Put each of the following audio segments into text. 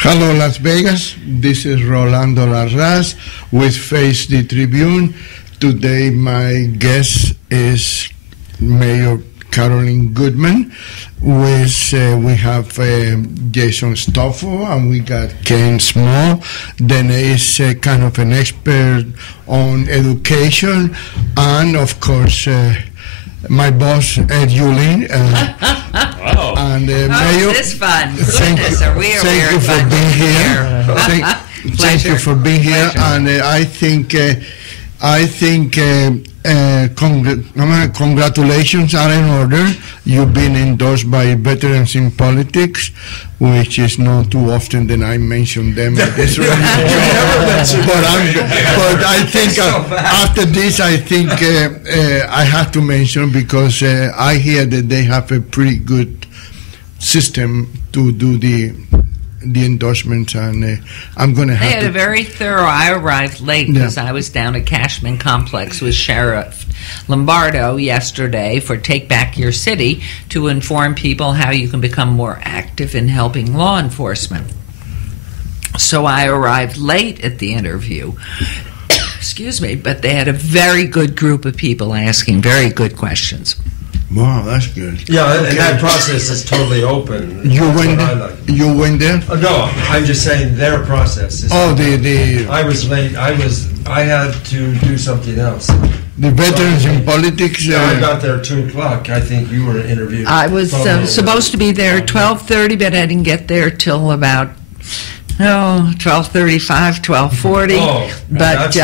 Hello, Las Vegas. This is Rolando Larraz with Face the Tribune. Today, my guest is Mayor Carolyn Goodman. We have Jason Stoffel and we got Ken Small. Then is kind of an expert on education, and of course, my boss, Ed Yulin. And Mayor, this is fun. Thank you for being here. Thank you for being here. And I think congratulations are in order. You've been endorsed by Veterans in Politics, which is not too often that I mention them at this radio. But I think after this, I think I have to mention, because I hear that they have a pretty good system to do the endorsements, and I'm going to have They had a very thorough. I arrived late because I was down at Cashman Complex with Sheriff Lombardo yesterday for Take Back Your City to inform people how you can become more active in helping law enforcement. So I arrived late at the interview. Excuse me, but they had a very good group of people asking very good questions. Wow, that's good. Yeah, and that process is totally open. You went there? No, I'm just saying their process is I was late. I had to do something else. The Veterans in Politics? I got there at 2 o'clock. I think you were interviewed. I was supposed to be there at 12:30, but I didn't get there till about 12:35, 12:40. But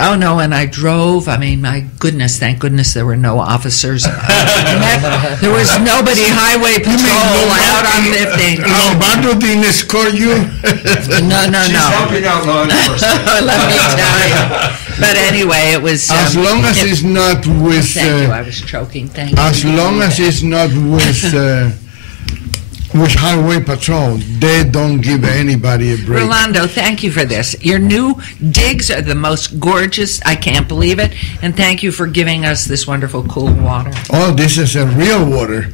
oh no, and I drove. I mean, my goodness, thank goodness there were no officers. There was nobody highway patrol out on 15. Lombardo didn't escort you? No. She's helping out law enforcement. Let me tell you. But anyway, it was. As long as it's not with. Thank you. I was choking. Thank you. As long as it's not with highway patrol, they don't give anybody a break. Rolando, thank you for this. Your new digs are the most gorgeous. I can't believe it. And thank you for giving us this wonderful cool water. Oh, this is a real water.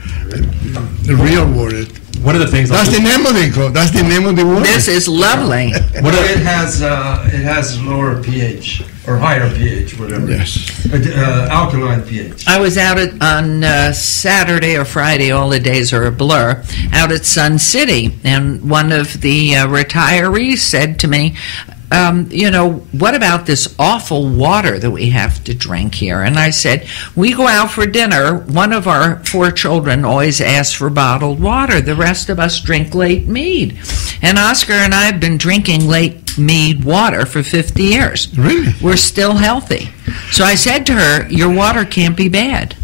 Real water. One of the things that's the name of the water. This is lovely. It has lower pH or higher pH, whatever. Yes. Alkaline pH. I was out on Saturday or Friday, all the days are a blur, out at Sun City, and one of the retirees said to me, what about this awful water that we have to drink here? And I said, we go out for dinner. One of our 4 children always asks for bottled water. The rest of us drink Lake Mead. And Oscar and I have been drinking Lake Mead water for 50 years. Really? We're still healthy. So I said to her, your water can't be bad.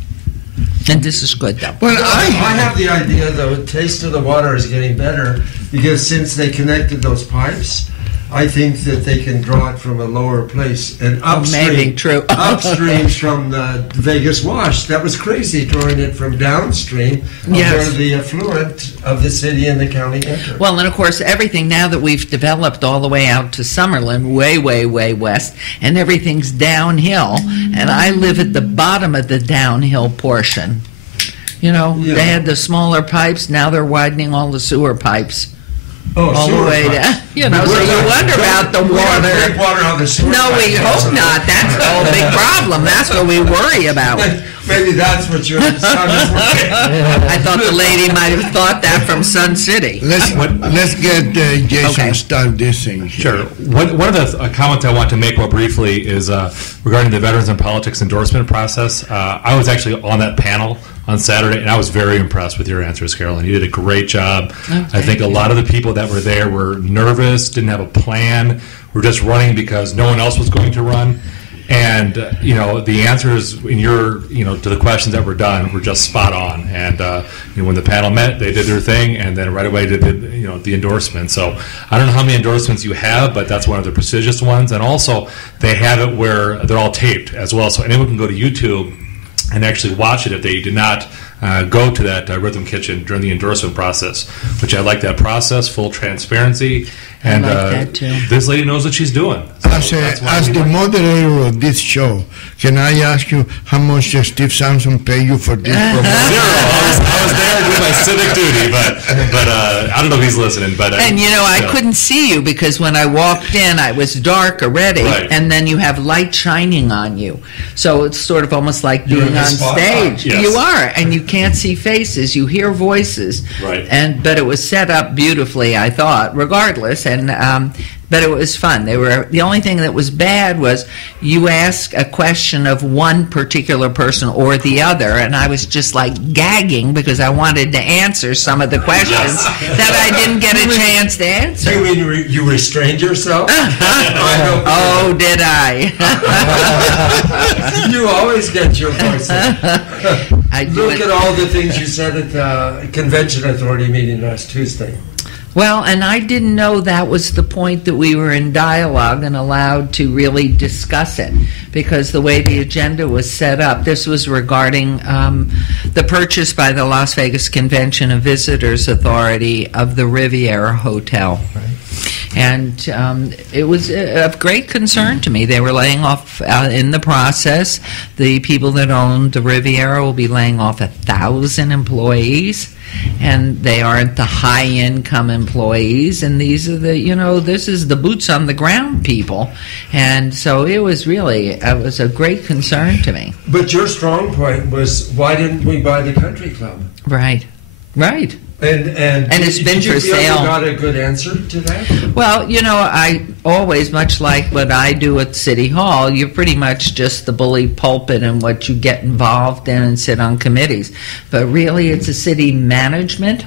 And this is good, though. Well, I have the idea, though, the taste of the water is getting better because since they connected those pipes, I think that they can draw it from a lower place and upstream. Maybe true. Upstream from the Vegas Wash. That was crazy, drawing it from downstream where the affluent of the city and the county enter. Well, and of course, everything now that we've developed all the way out to Summerlin, way, way, way west, and everything's downhill, and I live at the bottom of the downhill portion. They had the smaller pipes, now they're widening all the sewer pipes. All the way down. So you wonder about the water. No, we hope not. That's the whole big problem. That's what we worry about. Maybe that's what your son is working. I thought the lady might have thought that from Sun City. Let's get Jason start this thing. Sure. One of the comments I want to make real briefly is regarding the Veterans in Politics endorsement process. I was actually on that panel on Saturday, and I was very impressed with your answers, Carolyn. You did a great job. I think a lot of the people that were there were nervous, didn't have a plan, were just running because no one else was going to run. And the answers in your to the questions that were done were just spot on. And when the panel met, they did their thing, and then right away did the endorsement. So I don't know how many endorsements you have, but that's one of the prestigious ones. And also they have it where they're all taped as well, so anyone can go to YouTube and actually watch it if they did not go to that Rhythm Kitchen during the endorsement process, which I like that process, full transparency. And I like that too. This lady knows what she's doing. So as the moderator of this show, can I ask you how much Steve Sampson paid you for this program? Zero. I was there doing my civic duty, but I don't know if he's listening. But and I couldn't see you because when I walked in, I was dark already, Right. and then you have light shining on you, so it's sort of almost like You're in being the on spotlight. stage. Yes. You are, and you can't see faces, you hear voices, Right. but it was set up beautifully, I thought, regardless, and. But it was fun. The only thing that was bad was you ask a question of one particular person or the other, and I was just like gagging because I wanted to answer some of the questions that I didn't get a chance to answer. You mean you restrained yourself? Oh, did I? You always get your voice in. I do Look it. at all the things you said at the Convention Authority meeting last Tuesday. Well, and I didn't know that was the point that we were in dialogue and allowed to really discuss it, because the way the agenda was set up, this was regarding the purchase by the Las Vegas Convention and Visitors Authority of the Riviera Hotel. And it was of great concern to me. They were laying off, in the process, the people that owned the Riviera will be laying off 1,000 employees. And they aren't the high-income employees, and these are this is the boots-on-the-ground people. And so it was a great concern to me. But your strong point was, why didn't we buy the country club? Right. And it's been did you for feel sale. You got a good answer to that? Well, I always, much like what I do at City Hall, you're pretty much just the bully pulpit and what you get involved in and sit on committees. But really, it's a city management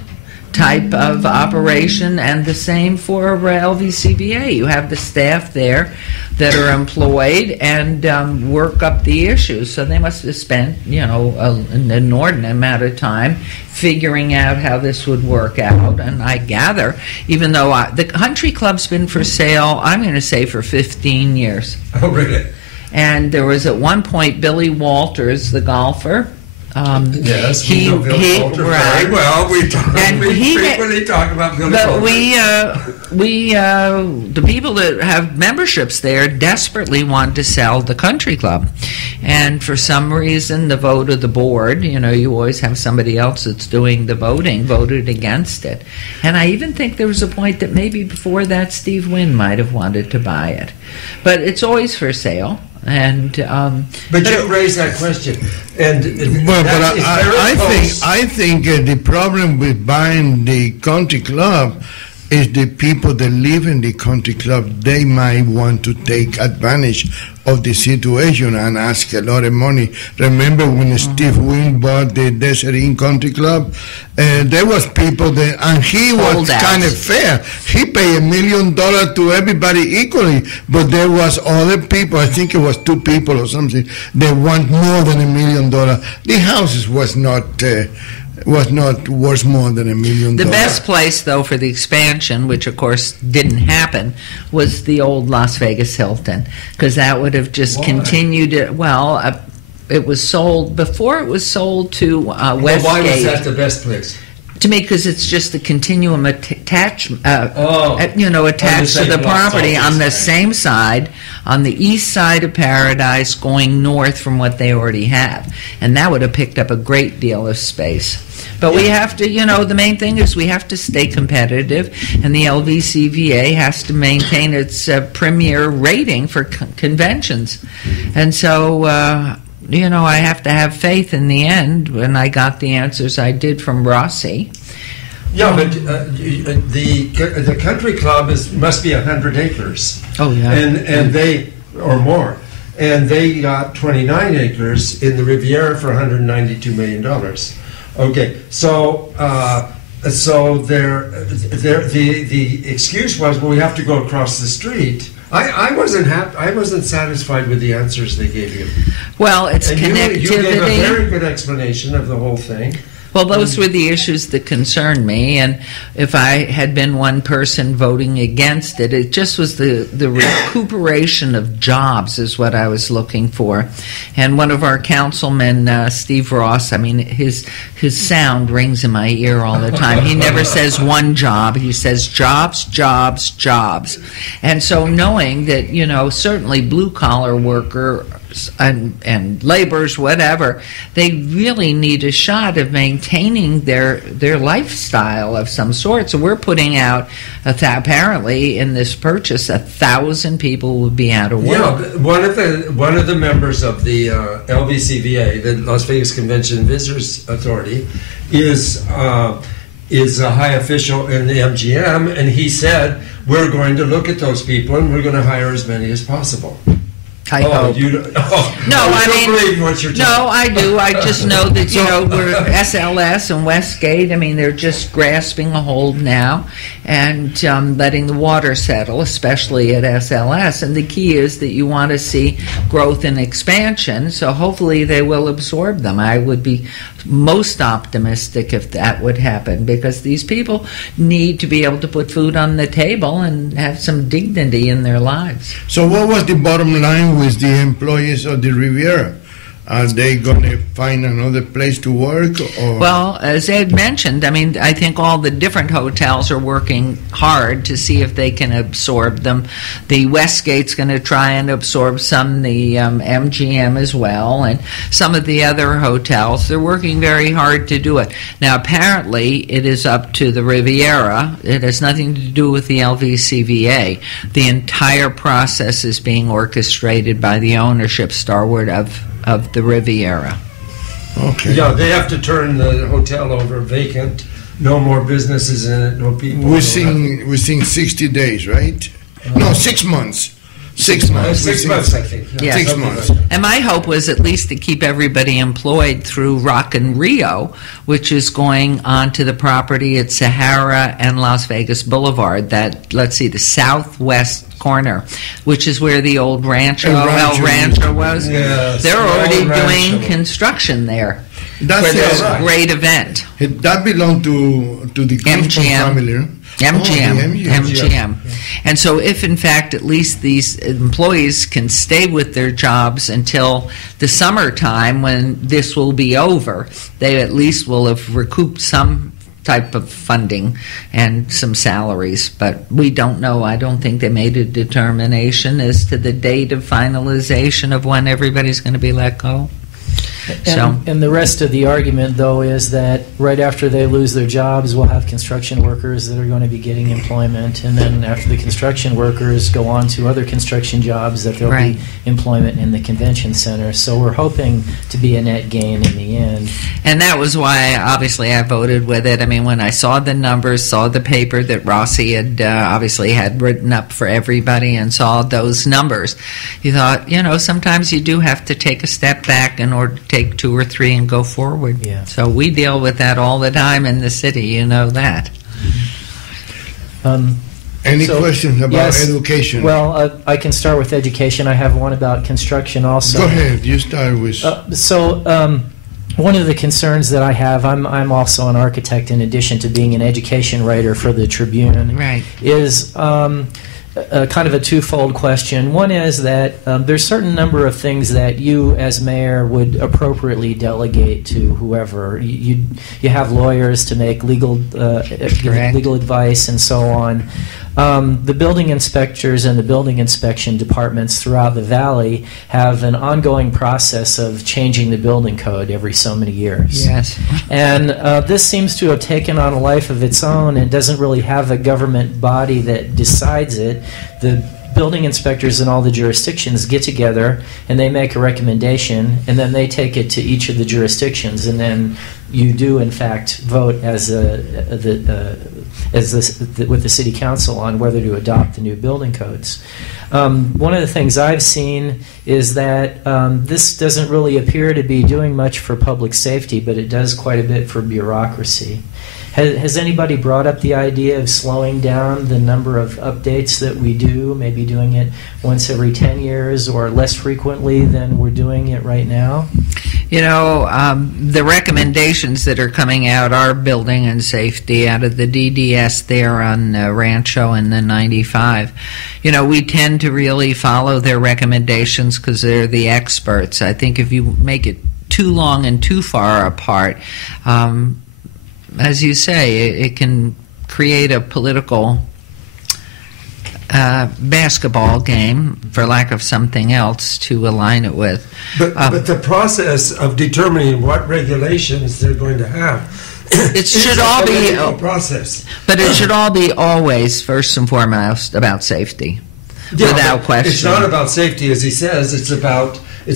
type of operation, and the same for LVCVA. You have the staff there that are employed and work up the issues. So they must have spent, an inordinate amount of time figuring out how this would work out. And I gather, even though the country club's been for sale, I'm going to say for 15 years. Oh, really? And there was at one point Billy Walters, the golfer. Yes, we know Billy Walters very well. We frequently talk about Billy Walters. But the people that have memberships there desperately want to sell the country club. And for some reason, the vote of the board, you always have somebody else that's doing the voting, voted against it. And I even think there was a point that maybe before that, Steve Wynn might have wanted to buy it. But it's always for sale. And but you raised that question, and I think the problem with buying the country club is the people that live in the country club. They might want to take advantage of the situation and ask a lot of money. Remember when Steve Wynn bought the Desert Inn Country Club? There was people that, and he was kind of fair. He paid $1 million to everybody equally, but there was other people, I think it was 2 people or something, that want more than $1 million. The houses was not worth more than $1 million. The best place, though, for the expansion, which of course didn't happen, was the old Las Vegas Hilton, because that would have just continued it. Well, it was sold before it was sold to Westgate. Why was that the best place? To me, because it's just a continuum attached to the property on the same side, on the east side of Paradise, going north from what they already have. And that would have picked up a great deal of space. But we have to, the main thing is we have to stay competitive, and the LVCVA has to maintain its premier rating for conventions. And so, I have to have faith in the end. When I got the answers I did from Rossi. Yeah, but the country club must be 100 acres. Oh, yeah. And they, or more. And they got 29 acres in the Riviera for $192 million. Okay, so the excuse was, well, we have to go across the street. I wasn't satisfied with the answers they gave you. Well, it's and connectivity. You gave a very good explanation of the whole thing. Well, those were the issues that concerned me, and if I had been one person voting against it, it just was the recuperation of jobs is what I was looking for. And one of our councilmen, Steve Ross, his sound rings in my ear all the time. He never says one job. He says jobs, jobs, jobs. And so knowing that, certainly blue-collar worker and laborers, whatever, they really need a shot of maintaining their lifestyle of some sort. So we're putting out, apparently, in this purchase, 1,000 people will be out of work. Yeah, one of the members of the LVCVA, the Las Vegas Convention and Visitors Authority, is a high official in the MGM, and he said, we're going to look at those people and we're going to hire as many as possible. I hope. You don't, believe what you're telling. No, I do. I just know that, we're SLS and Westgate. I mean, they're just grasping a hold now and letting the water settle, especially at SLS. And the key is that you want to see growth and expansion, so hopefully they will absorb them. I would be most optimistic if that would happen, because these people need to be able to put food on the table and have some dignity in their lives. So what was the bottom line with the employees of the Riviera? Are they going to find another place to work? Or? Well, as Ed mentioned, I mean, I think all the different hotels are working hard to see if they can absorb them. The Westgate's going to try and absorb some, the MGM as well, and some of the other hotels. They're working very hard to do it. Now, apparently, it is up to the Riviera. It has nothing to do with the LVCVA. The entire process is being orchestrated by the ownership, Starwood, of the Riviera. Okay. Yeah, they have to turn the hotel over vacant. No more businesses in it. No people. We're seeing 60 days, right? No, 6 months. 6 months. 6 months, I think. Yeah. 6 months. And my hope was at least to keep everybody employed through Rock and Rio, which is going onto the property at Sahara and Las Vegas Boulevard. That, let's see, the southwest corner, which is where the old Rancho El Rancho was. Yes, they're already doing Rancho. Construction there. That's for this right. great event. That belonged to the Crespo family. Huh? MGM. And so if, in fact, at least these employees can stay with their jobs until the summertime when this will be over, they at least will have recouped some type of funding and some salaries. But we don't know. I don't think they made a determination as to the date of finalization of when everybody's going to be let go. And the rest of the argument, though, is that right after they lose their jobs, we'll have construction workers that are going to be getting employment, and then after the construction workers go on to other construction jobs, that there'll be employment in the convention center. So we're hoping to be a net gain in the end. And that was why, obviously, I voted with it. I mean, when I saw the numbers, saw the paper that Rossi had obviously had written up for everybody, and saw those numbers, you thought, sometimes you do have to take a step back in order to take 2 or 3 and go forward. Yeah. So we deal with that all the time in the city, you know that. Any questions about education? Well, I can start with education. I have one about construction also. Go ahead. You start with... One of the concerns that I have, I'm also an architect in addition to being an education writer for the Tribune, Right. is kind of a twofold question. One is that there's a certain number of things that you as mayor would appropriately delegate to whoever. You have lawyers to make legal advice and so on. The building inspectors and the building inspection departments throughout the valley have an ongoing process of changing the building code every so many years. Yes. And this seems to have taken on a life of its own and doesn't really have a government body that decides it. The building inspectors in all the jurisdictions get together and they make a recommendation, and then they take it to each of the jurisdictions, and then you do in fact vote with the city council on whether to adopt the new building codes. One of the things I've seen is that this doesn't really appear to be doing much for public safety, but it does quite a bit for bureaucracy. Has anybody brought up the idea of slowing down the number of updates that we do, maybe doing it once every 10 years or less frequently than we're doing it right now? The recommendations that are coming out are building and safety out of the DDS there on Rancho and the 95. We tend to really follow their recommendations because they're the experts. I think if you make it too long and too far apart, as you say, it can create a political basketball game, for lack of something else to align it with. But the process of determining what regulations they're going to have, it should all be a process. But it should all be always first and foremost about safety, without question. It's not about safety, as he says. It's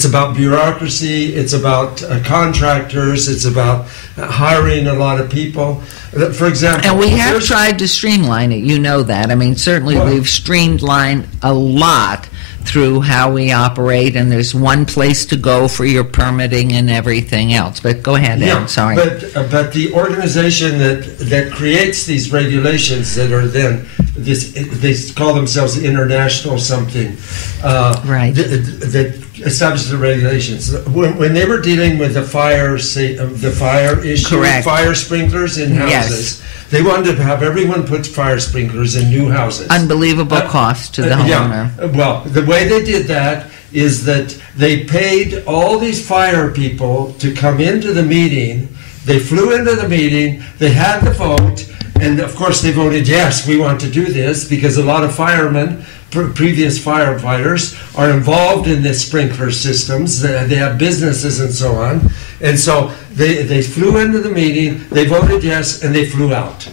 about bureaucracy. It's about contractors. It's about hiring a lot of people. For example, and we have tried to streamline it. You know that. I mean, certainly we've streamlined a lot through how we operate, and there's one place to go for your permitting and everything else. But go ahead, Ed. Sorry. But the organization that creates these regulations that are then they call themselves international something. Right. That establishes the regulations. When they were dealing with the fire issue, correct, fire sprinklers in houses. Yes. They wanted to have everyone put fire sprinklers in new houses. Unbelievable cost to the homeowner. Yeah. Well, the way they did that is that they paid all these fire people to come into the meeting. They flew into the meeting. They had the vote. And, of course, they voted, yes, we want to do this, because a lot of firemen, previous firefighters, are involved in the sprinkler systems. They have businesses and so on. And so they flew into the meeting, they voted yes, and they flew out.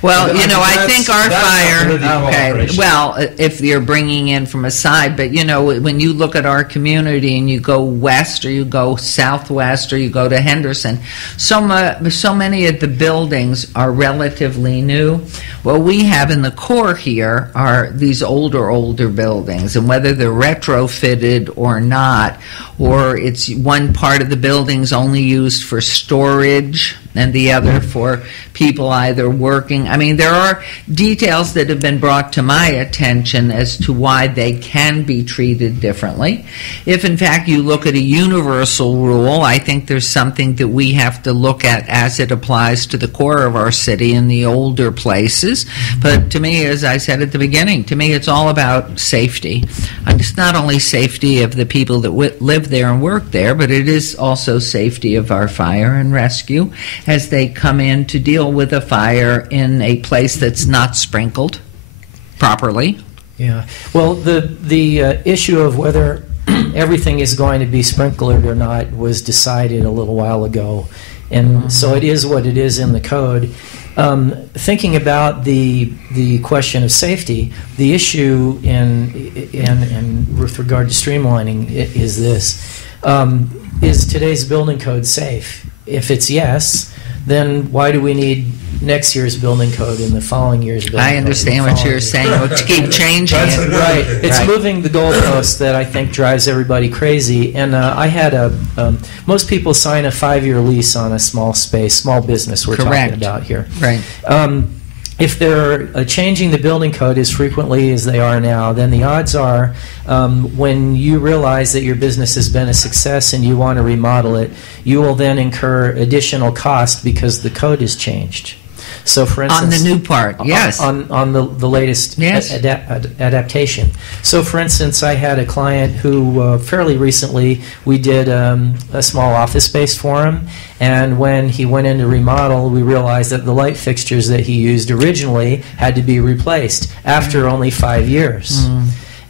Well, I think our fire, okay, well, if you're bringing in from a side, but, when you look at our community and you go west or you go southwest or you go to Henderson, so many of the buildings are relatively new. What we have in the core here are these older buildings, and whether they're retrofitted or not, or it's one part of the building's only used for storage and the other for people either working. I mean, there are details that have been brought to my attention as to why they can be treated differently. If, in fact, you look at a universal rule, I think there's something that we have to look at as it applies to the core of our city in the older places. But to me, as I said at the beginning, to me it's all about safety. And it's not only safety of the people that live there and work there, but it is also safety of our fire and rescue as they come in to deal with a fire in a place that's not sprinkled properly. Yeah. Well, the issue of whether everything is going to be sprinkled or not was decided a little while ago, and so it is what it is in the code. Thinking about the question of safety, the issue in with regard to streamlining is this: is today's building code safe? If it's yes, then why do we need next year's building code and the following year's building code? I understand what you're saying. We'll keep changing it. Right. It's moving the goalpost that I think drives everybody crazy. And I had most people sign a 5-year lease on a small business we're talking about here. Right. If they're changing the building code as frequently as they are now, then the odds are when you realize that your business has been a success and you want to remodel it, you will then incur additional cost because the code has changed. So, for instance, on the new part, yes. On the latest adaptation. So, for instance, I had a client who fairly recently we did a small office space for him, and when he went in to remodel, we realized that the light fixtures that he used originally had to be replaced after only 5 years.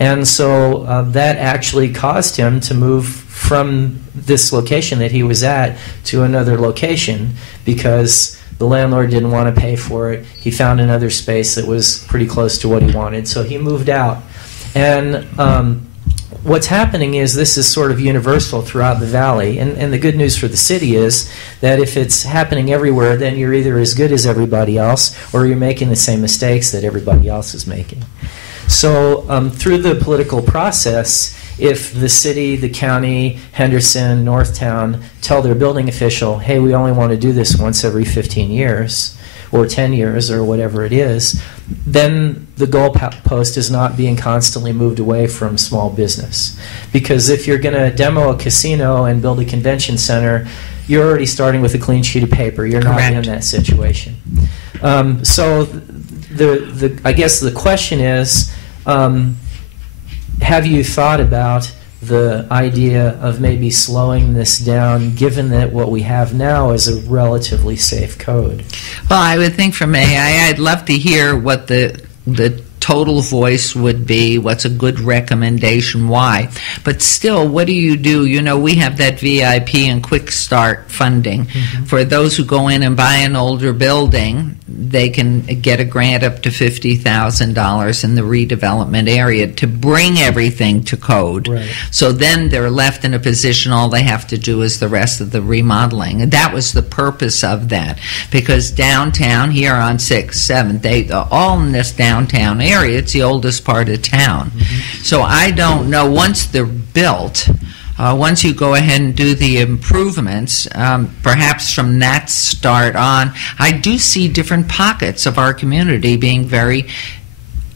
And so that actually caused him to move from this location that he was at to another location because the landlord didn't want to pay for it. He found another space that was pretty close to what he wanted, so he moved out. And what's happening is this is sort of universal throughout the valley. And the good news for the city is that if it's happening everywhere, then you're either as good as everybody else or you're making the same mistakes that everybody else is making. So through the political process, if the city, the county, Henderson, Northtown tell their building official, hey, we only want to do this once every 15 years or 10 years or whatever it is, then the goalpost is not being constantly moved away from small business. Because if you're going to demo a casino and build a convention center, you're already starting with a clean sheet of paper. You're not in that situation. So I guess the question is, have you thought about the idea of maybe slowing this down, given that what we have now is a relatively safe code? Well, I would think from I'd love to hear what the total voice would be, what's a good recommendation, why. But still, what do? You know, we have that VIP and Quick Start funding. For those who go in and buy an older building, they can get a grant up to $50,000 in the redevelopment area to bring everything to code. Right. So then they're left in a position, all they have to do is the rest of the remodeling. And that was the purpose of that, because downtown, here on 6th, 7th, 8th, all in this downtown area, it's the oldest part of town. So I don't know, once they're built, once you go ahead and do the improvements, perhaps from that start on, I do see different pockets of our community being very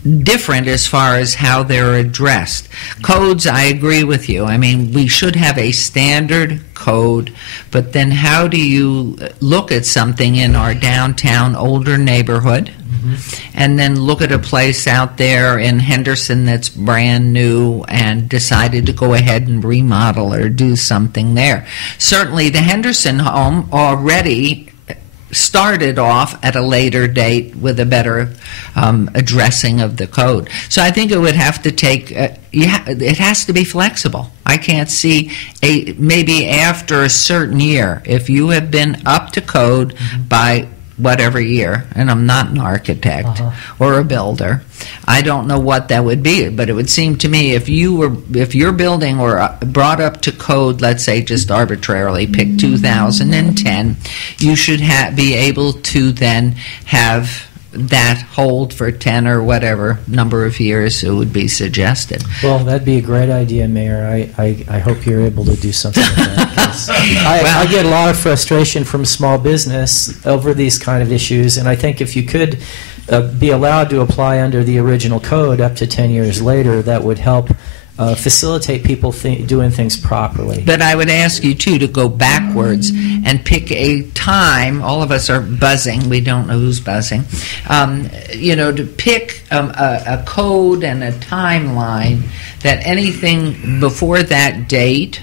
different as far as how they're addressed. Codes, I agree with you. I mean, we should have a standard code, but then how do you look at something in our downtown older neighborhood and then look at a place out there in Henderson that's brand new and decided to go ahead and remodel or do something there? Certainly the Henderson home already started off at a later date with a better addressing of the code. So I think it would have to take, it has to be flexible. I can't see maybe after a certain year, if you have been up to code by whatever year, and I'm not an architect or a builder, I don't know what that would be, but it would seem to me if your building were brought up to code, let's say just arbitrarily pick 2010, you should be able to then have that hold for 10 or whatever number of years it would be suggested. Well, that'd be a great idea, Mayor. I hope you're able to do something with that. 'Cause I get a lot of frustration from small business over these kind of issues, and I think if you could be allowed to apply under the original code up to 10 years later, that would help facilitate people doing things properly. But I would ask you, too, to go backwards and pick a time. All of us are buzzing. We don't know who's buzzing. To pick a code and a timeline that anything before that date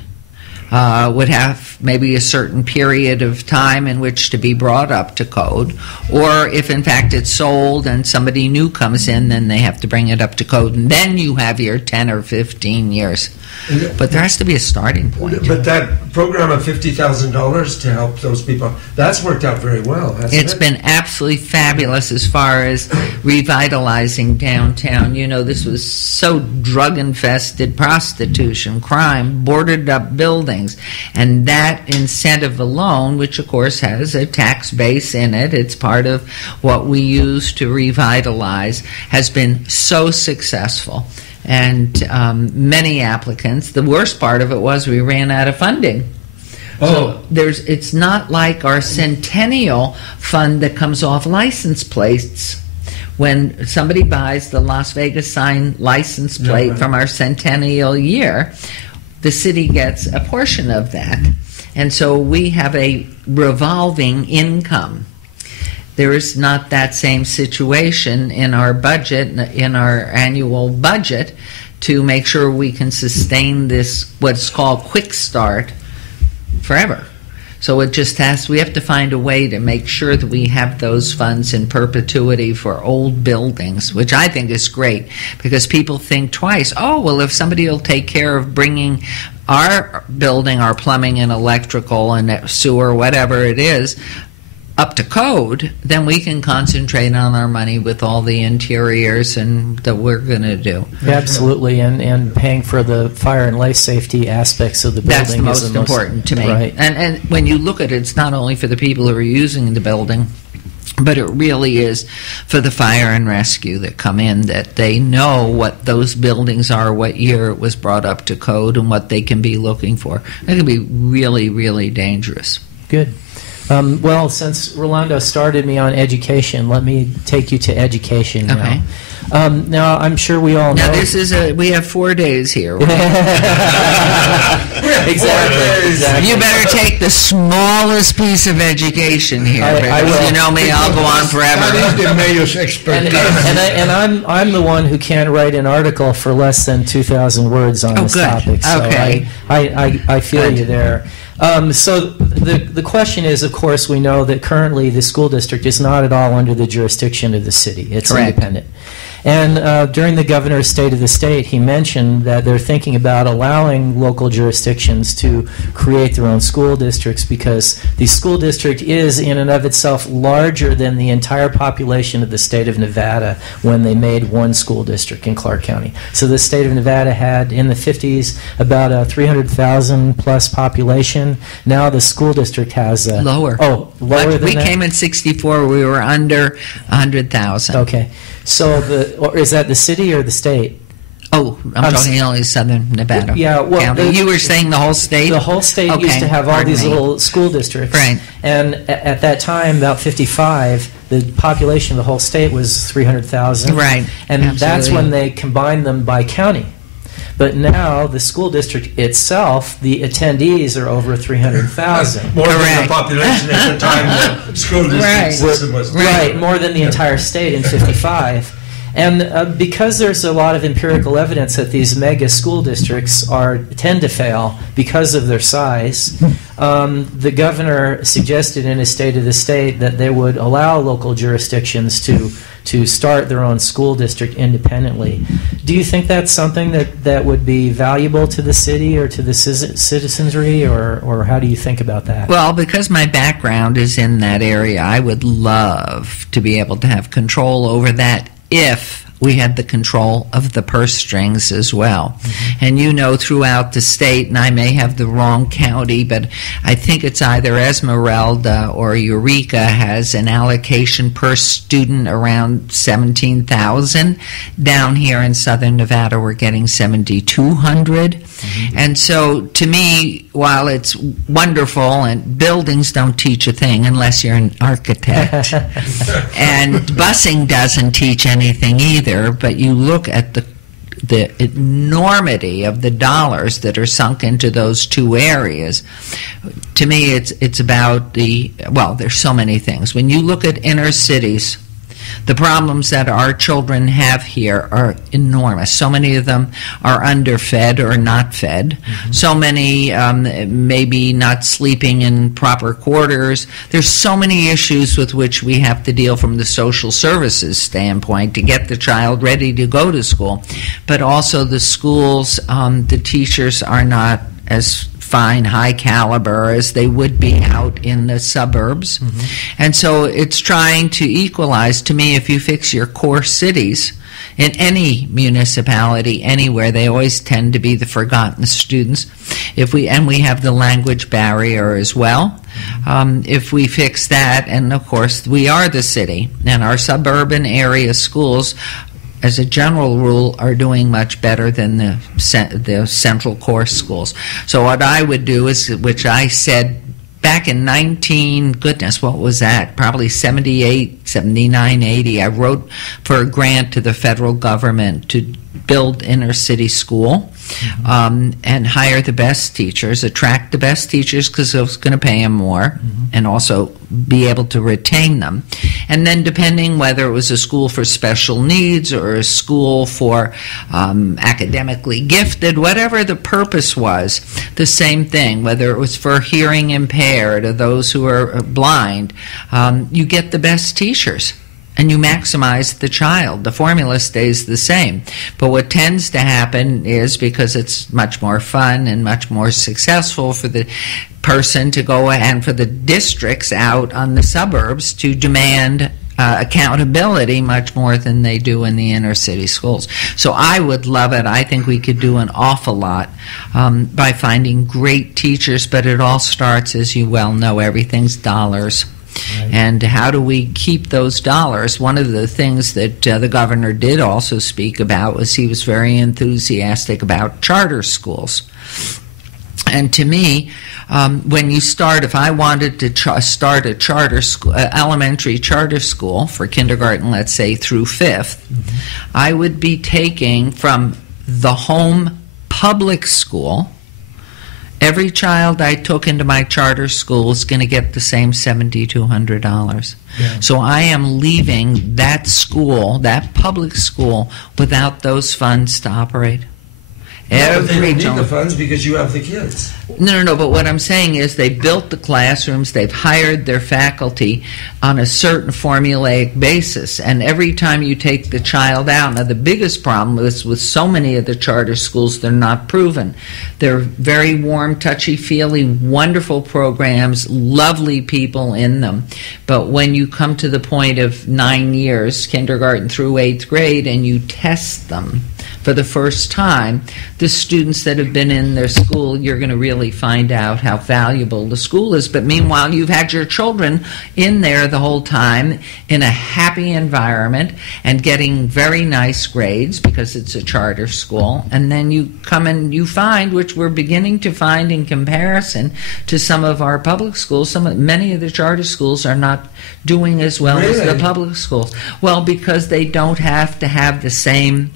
would have maybe a certain period of time in which to be brought up to code, or if in fact it's sold and somebody new comes in, then they have to bring it up to code, and then you have your 10 or 15 years. But there has to be a starting point. But that program of $50,000 to help those people, that's worked out very well, hasn't it? It's been absolutely fabulous as far as revitalizing downtown. You know, this was so drug-infested, prostitution, crime, boarded-up buildings. And that incentive alone, which of course has a tax base in it, it's part of what we use to revitalize, has been so successful. And many applicants. The worst part of it was we ran out of funding. So it's not like our centennial fund that comes off license plates. When somebody buys the Las Vegas sign license plate from our centennial year, the city gets a portion of that. And so we have a revolving income. There is not that same situation in our budget, in our annual budget, to make sure we can sustain this, what's called quick start, forever. So it just we have to find a way to make sure that we have those funds in perpetuity for old buildings, which I think is great, because people think twice. Oh, well, if somebody will take care of bringing our building, our plumbing and electrical and sewer, whatever it is, up to code, then we can concentrate on our money with all the interiors and that we're going to do. Absolutely, and paying for the fire and life safety aspects of the building. That's the most important to me. Right. And when you look at it, it's not only for the people who are using the building, but it really is for the fire and rescue that come in, that they know what those buildings are, what year it was brought up to code, and what they can be looking for. It can be really, really dangerous. Good. Well, since Rolando started me on education, let me take you to education now. Okay. Now, I'm sure we all know. Now, we have 4 days here. Right? Exactly. You better take the smallest piece of education here. I will. You know me, I'll go on forever. That is the mayor's expertise. And I'm the one who can't write an article for less than 2,000 words on this good. topic. So Okay. I feel you there. So the question is, of course, we know that currently the school district is not at all under the jurisdiction of the city. It's Correct. Independent. And during the governor's State of the State, he mentioned that they're thinking about allowing local jurisdictions to create their own school districts because the school district is in and of itself larger than the entire population of the state of Nevada when they made one school district in Clark County. So the state of Nevada had, in the 50s, about a 300,000 plus population. Now the school district has a... Lower. Oh, lower than We that? came in 64, we were under 100,000. Okay. So or is that the city or the state? Oh, I'm talking only Southern Nevada. Yeah, well, County. You were saying the whole state? The whole state used Okay, to have all pardon these me. little school districts. Right. And at that time, about 55, the population of the whole state was 300,000. Right, And that's absolutely. when they combined them by county. But now, the school district itself, the attendees are over 300,000. More than Correct. the population at the time the school district Right. system was. Right, more than the entire state in 55. And because there's a lot of empirical evidence that these mega school districts tend to fail because of their size, the governor suggested in his State of the State that they would allow local jurisdictions to start their own school district independently. Do you think that's something that would be valuable to the city or to the citizenry, or how do you think about that? Well, because my background is in that area, I would love to be able to have control over that if we had the control of the purse strings as well. Mm-hmm. And you know, throughout the state, and I may have the wrong county, but I think it's either Esmeralda or Eureka has an allocation per student around 17,000. Down here in Southern Nevada, we're getting 7,200. Mm-hmm. And so, to me, while it's wonderful, and buildings don't teach a thing unless you're an architect, and busing doesn't teach anything either, but you look at the enormity of the dollars that are sunk into those two areas. To me, it's about there's so many things. When you look at inner cities, the problems that our children have here are enormous. So many of them are underfed or not fed. Mm-hmm. So many maybe not sleeping in proper quarters. There's so many issues with which we have to deal from the social services standpoint to get the child ready to go to school. But also the schools, the teachers are not as fine, high caliber as they would be out in the suburbs. Mm-hmm. And so it's trying to equalize. To me, if you fix your core cities in any municipality, anywhere, they always tend to be the forgotten students. We have the language barrier as well. If we fix that, and of course we are the city, and our suburban area schools, as a general rule, are doing much better than the central core schools. So what I would do is, which I said back in what was that? Probably 78, 79, 80. I wrote for a grant to the federal government to build inner city school, and hire the best teachers, attract the best teachers because I was going to pay them more, and also be able to retain them. And then depending whether it was a school for special needs or a school for academically gifted, whatever the purpose was, the same thing, whether it was for hearing impaired or those who are blind, you get the best teachers. And you maximize the child. The formula stays the same. But what tends to happen is, because it's much more fun and much more successful for the person to go and for the districts out on the suburbs to demand accountability much more than they do in the inner city schools. So I would love it. I think we could do an awful lot by finding great teachers, but it all starts, as you well know, everything's dollars. Right. And how do we keep those dollars? One of the things that the governor did also speak about was he was very enthusiastic about charter schools. And to me, when you start, if I wanted to start a charter school, elementary charter school for kindergarten, let's say through 5th, I would be taking from the home public school. Every child I took into my charter school is going to get the same $7,200. Yeah. So I am leaving that school, that public school, without those funds to operate. But they don't need child. the funds because you have the kids. No, but what I'm saying is they built the classrooms, they've hired their faculty on a certain formulaic basis, and every time you take the child out, now the biggest problem is with so many of the charter schools, they're not proven. They're very warm, touchy-feely, wonderful programs, lovely people in them, but when you come to the point of 9 years, kindergarten through 8th grade, and you test them for the first time, the students that have been in their school, you're going to really find out how valuable the school is. But meanwhile, you've had your children in there the whole time in a happy environment and getting very nice grades because it's a charter school. And then you come and you find, which we're beginning to find in comparison to some of our public schools, many of the charter schools are not doing as well as the public schools. Well, because they don't have to have the same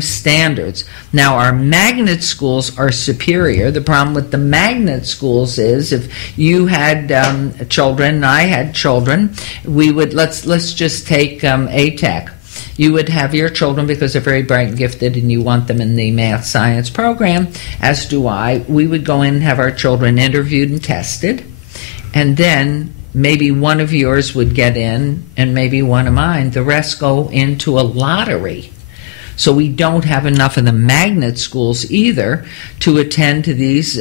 standards. Now, our magnet schools are superior. The problem with the magnet schools is if you had children, and I had children, we would, let's just take ATEC. You would have your children, because they're very bright and gifted and you want them in the math science program, as do I. We would go in and have our children interviewed and tested, and then maybe one of yours would get in and maybe one of mine. The rest go into a lottery. So we don't have enough of the magnet schools either to attend to these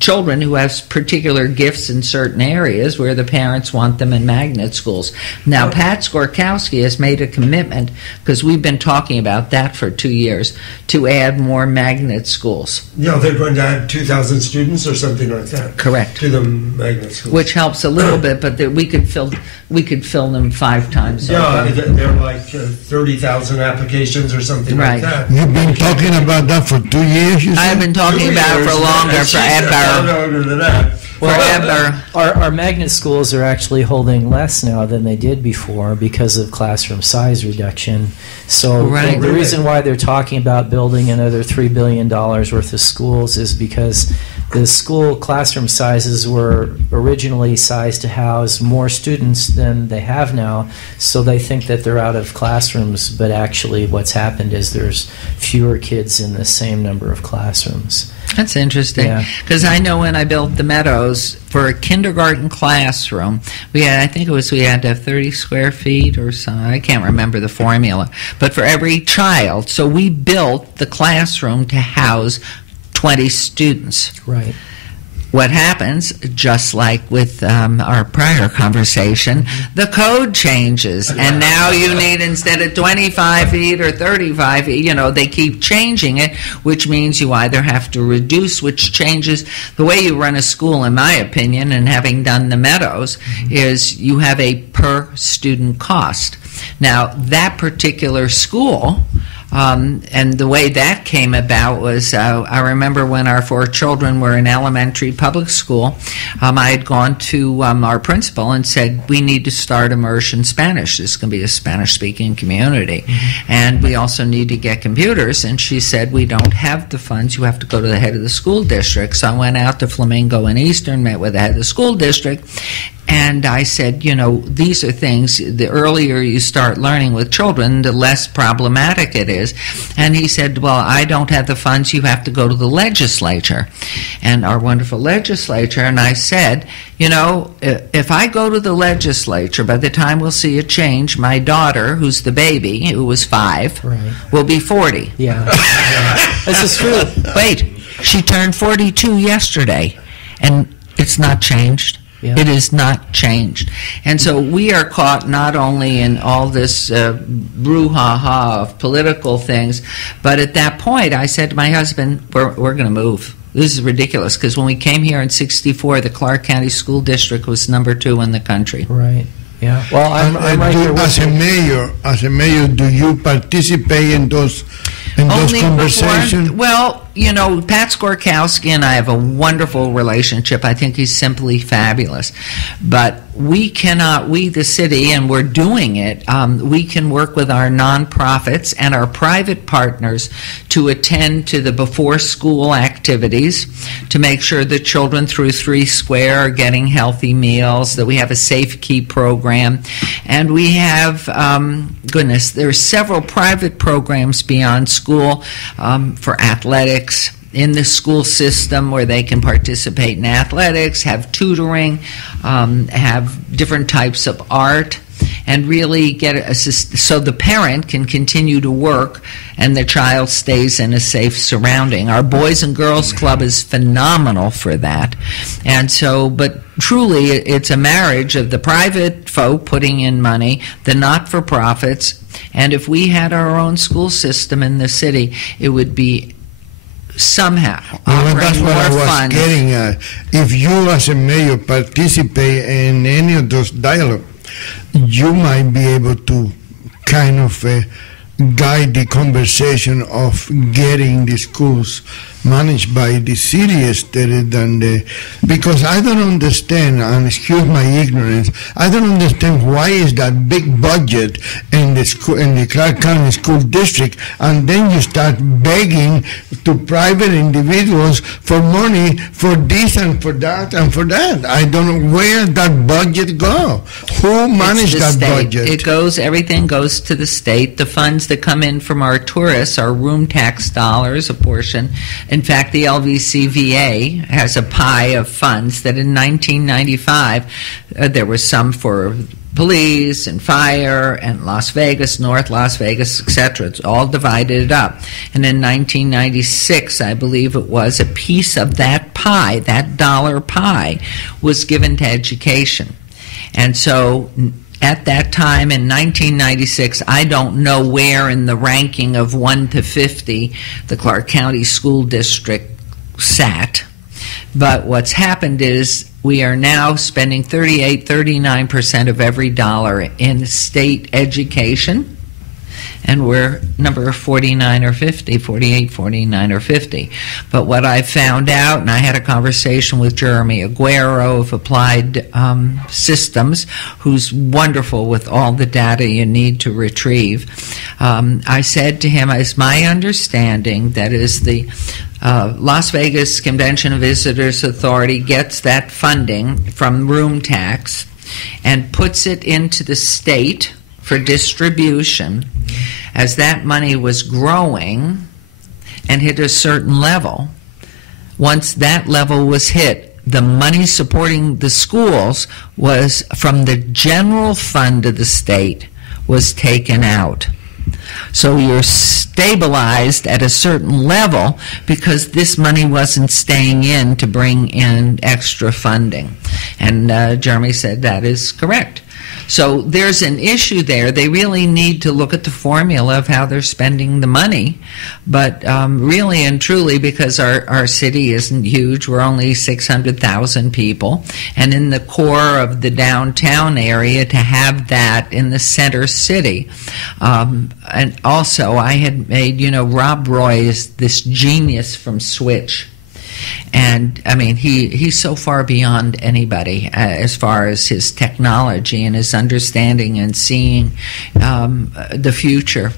children who have particular gifts in certain areas where the parents want them in magnet schools. Now, Pat Skorkowski has made a commitment, because we've been talking about that for 2 years, to add more magnet schools. Yeah, they're going to add 2,000 students or something like that. Correct. To the magnet schools. Which helps a little bit, but we could fill them 5 times. Yeah, over. they're like 30,000 applications or something like that. You've been talking about that for 2 years, you said? I've been talking about it for longer, forever. Longer than that. Forever. Our magnet schools are actually holding less now than they did before because of classroom size reduction. So Right. the reason why they're talking about building another $3 billion worth of schools is because the school classroom sizes were originally sized to house more students than they have now, so they think that they're out of classrooms, but actually what's happened is there's fewer kids in the same number of classrooms. That's interesting, because I know when I built the Meadows for a kindergarten classroom, we had to have 30 square feet or something. I can't remember the formula, but for every child. So we built the classroom to house 20 students. Right. What happens, just like with our prior conversation, the code changes, and now you need, instead of 25 feet or 35 feet, they keep changing it, which means you either have to reduce, which changes the way you run a school, in my opinion, and having done the Meadows, is you have a per student cost. Now, that particular school, and the way that came about was, I remember when our 4 children were in elementary public school, I had gone to our principal and said, we need to start immersion Spanish. This is going to be a Spanish-speaking community. And we also need to get computers. And she said, we don't have the funds. You have to go to the head of the school district. So I went out to Flamingo and Eastern, met with the head of the school district, and I said, these are things, the earlier you start learning with children, the less problematic it is. And he said, well, I don't have the funds, you have to go to the legislature. And our wonderful legislature, and I said, if I go to the legislature, by the time we'll see a change, my daughter, who's the baby, who was 5, will be 40. Yeah. This is true. Wait, she turned 42 yesterday, and it's not changed. Yeah. It is not changed. And so we are caught not only in all this brouhaha of political things, but at that point I said to my husband, we're going to move. This is ridiculous, because when we came here in '64, the Clark County School District was number 2 in the country. Right. Yeah. Well, I'm right there with you. As a mayor, do you participate in those conversations? Well, Pat Skorkowski and I have a wonderful relationship. I think he's simply fabulous. But we, the city, and we're doing it, we can work with our nonprofits and our private partners to attend to the before-school activities, to make sure that children through 3 Square are getting healthy meals, that we have a Safe Keep program. And we have, there are several private programs beyond school school for athletics, in the school system where they can participate in athletics, have tutoring, have different types of art, and really get so the parent can continue to work and the child stays in a safe surrounding. Our Boys and Girls Club is phenomenal for that. And so, but truly it's a marriage of the private folk putting in money, the not-for-profits, and if we had our own school system in the city, it would be somehow that's what I was funds. getting at. If you as a mayor participate in any of those dialogue, you might be able to kind of guide the conversation of getting the schools managed by the city instead than because I don't understand, and excuse my ignorance, I don't understand why is that big budget in the school, in the Clark County School District, and then you start begging to private individuals for money for this and for that and for that. I don't know where that budget go. Who managed that budget? It goes, everything goes to the state. The funds that come in from our tourists are room tax dollars, a portion. In fact, the LVCVA has a pie of funds that in 1995, there was some for police and fire and Las Vegas, North Las Vegas, etc. It's all divided up. And in 1996, I believe it was, a piece of that pie, that dollar pie, was given to education. And so at that time in 1996, I don't know where in the ranking of 1 to 50 the Clark County School District sat. But what's happened is we are now spending 39% of every dollar in state education. And we're number 49 or 50, 48, 49 or 50. But what I found out, and I had a conversation with Jeremy Aguero of Applied Systems, who's wonderful with all the data you need to retrieve. I said to him, it's my understanding that is the Las Vegas Convention and Visitors Authority gets that funding from room tax and puts it into the state for distribution. As that money was growing and hit a certain level, once that level was hit, the money supporting the schools was from the general fund of the state was taken out. So you're stabilized at a certain level because this money wasn't staying in to bring in extra funding. And Jeremy said that is correct. So there's an issue there. They really need to look at the formula of how they're spending the money. But really and truly, because our city isn't huge, we're only 600,000 people. And in the core of the downtown area, to have that in the center city. And also, I had made, Rob Roy is this genius from Switch. And, I mean, he's so far beyond anybody as far as his technology and his understanding and seeing the future.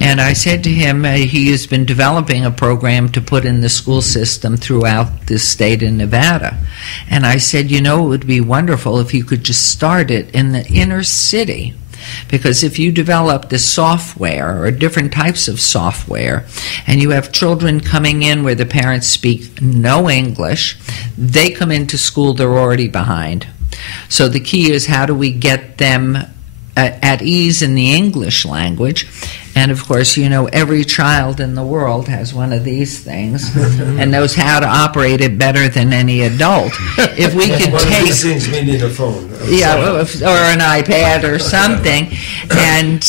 And I said to him, he has been developing a program to put in the school system throughout the state of Nevada. And I said, it would be wonderful if you could just start it in the inner city. Because if you develop the software or different types of software and you have children coming in where the parents speak no English, they come into school, they're already behind. So the key is how do we get them at ease in the English language. And of course, every child in the world has one of these things and knows how to operate it better than any adult. If we could one take... of these things we need a phone. Yeah, or an iPad or something. And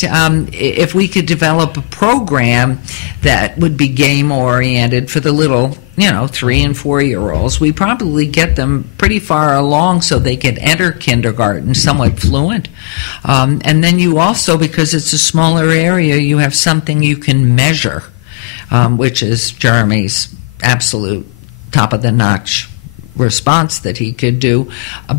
if we could develop a program that would be game-oriented for the little, 3- and 4-year-olds, we probably get them pretty far along so they could enter kindergarten somewhat fluent. And then you also, because it's a smaller area, you have something you can measure, which is Jeremy's absolute top-of-the-notch response that he could do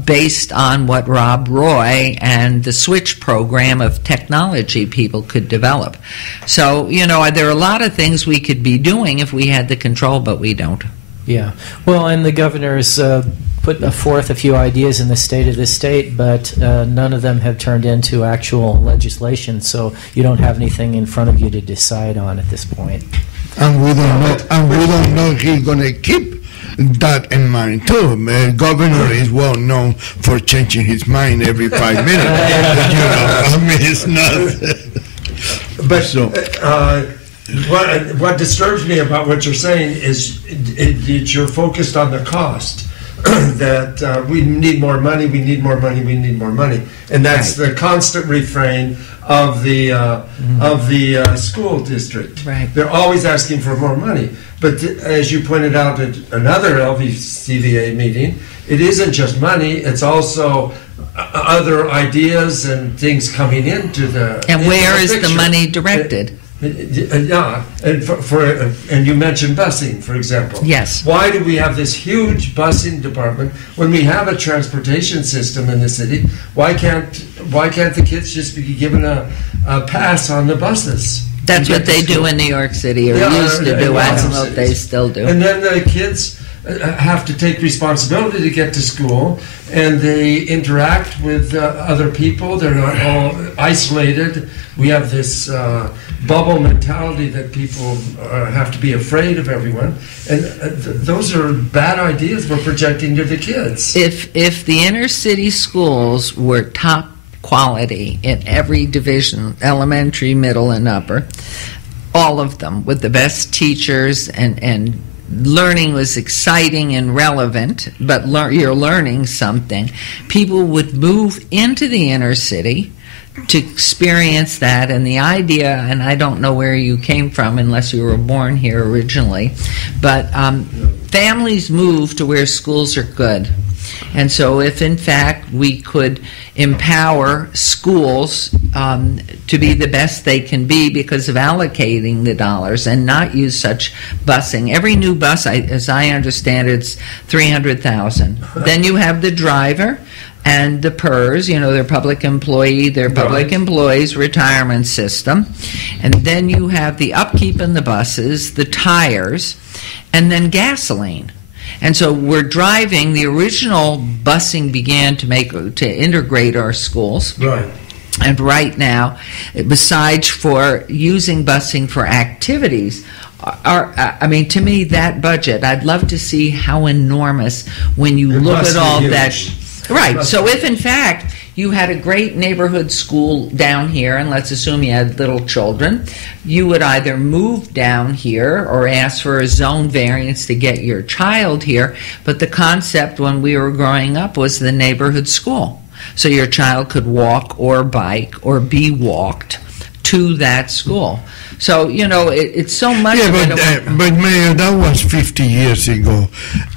based on what Rob Roy and the Switch program of technology people could develop. So, there are a lot of things we could be doing if we had the control, but we don't. Yeah. Well, and the governor's put forth a few ideas in the state of the state, but none of them have turned into actual legislation, so you don't have anything in front of you to decide on at this point. And we don't know if he's going to keep that in mind too. The governor is well known for changing his mind every 5 minutes. I mean, it's not. But so. What disturbs me about what you're saying is you're focused on the cost. That we need more money, we need more money, we need more money, and that's the constant refrain of the school district. Right. They're always asking for more money. But as you pointed out at another LVCVA meeting, it isn't just money; it's also other ideas and things coming into the. And where is the picture. money directed? Yeah, and you mentioned busing, for example. Yes. Why do we have this huge busing department when we have a transportation system in the city? Why can't the kids just be given a pass on the buses? That's what they do in New York City, or used to do. I don't know if they still do. And then the kids have to take responsibility to get to school, and they interact with other people. They're not all isolated. We have this bubble mentality that people have to be afraid of everyone, and those are bad ideas we're projecting to the kids. If the inner city schools were top quality in every division, elementary, middle, and upper, all of them with the best teachers, and learning was exciting and relevant, but you're learning something, people would move into the inner city to experience that. And the idea, and I don't know where you came from unless you were born here originally, but families move to where schools are good. And so if in fact we could empower schools to be the best they can be because of allocating the dollars and not use such busing. Every new bus, as I understand it, it's $300,000. Then you have the driver and the PERS, their public employees retirement system. And then you have the upkeep in the buses, the tires, and then gasoline. And so we're driving. The original busing began to integrate our schools. Right. And right now, besides for using busing for activities, to me, that budget, I'd love to see how enormous when you look at all that. Right. So if in fact you had a great neighborhood school down here, and let's assume you had little children, you would either move down here or ask for a zone variance to get your child here. But the concept when we were growing up was the neighborhood school. So your child could walk or bike or be walked to that school. So, it's so much of it. But Mayor, that was 50 years ago.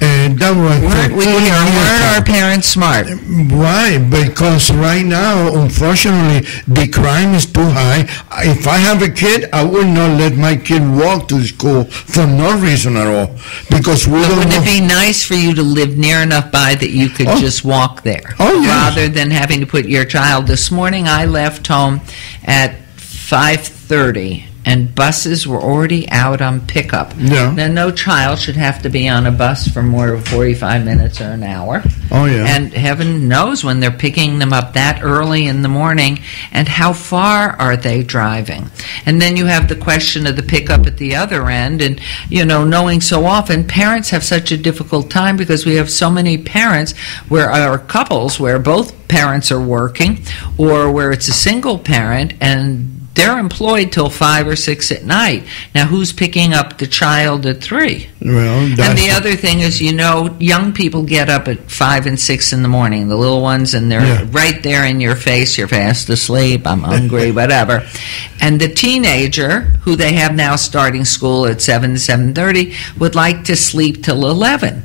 And that was... Weren't our parents smart? Why? Because right now, unfortunately, the crime is too high. If I have a kid, I will not let my kid walk to school for no reason at all. Because wouldn't it be nice for you to live near enough by that you could just walk there? Oh, yes. Rather than having to put your child... This morning I left home at 5:30. And buses were already out on pickup. Yeah. Now, no child should have to be on a bus for more than 45 minutes or an hour. Oh, yeah. And heaven knows when they're picking them up that early in the morning, and how far are they driving? And then you have the question of the pickup at the other end, and, knowing so often, parents have such a difficult time because we have so many parents or couples where both parents are working, or where it's a single parent, and they're employed till 5 or 6 at night. Now, who's picking up the child at 3? Well, and the other thing is, young people get up at 5 and 6 in the morning, the little ones, and they're right there in your face. You're fast asleep, I'm hungry, whatever. And the teenager, who they have now starting school at 7 to 7:30, would like to sleep till 11.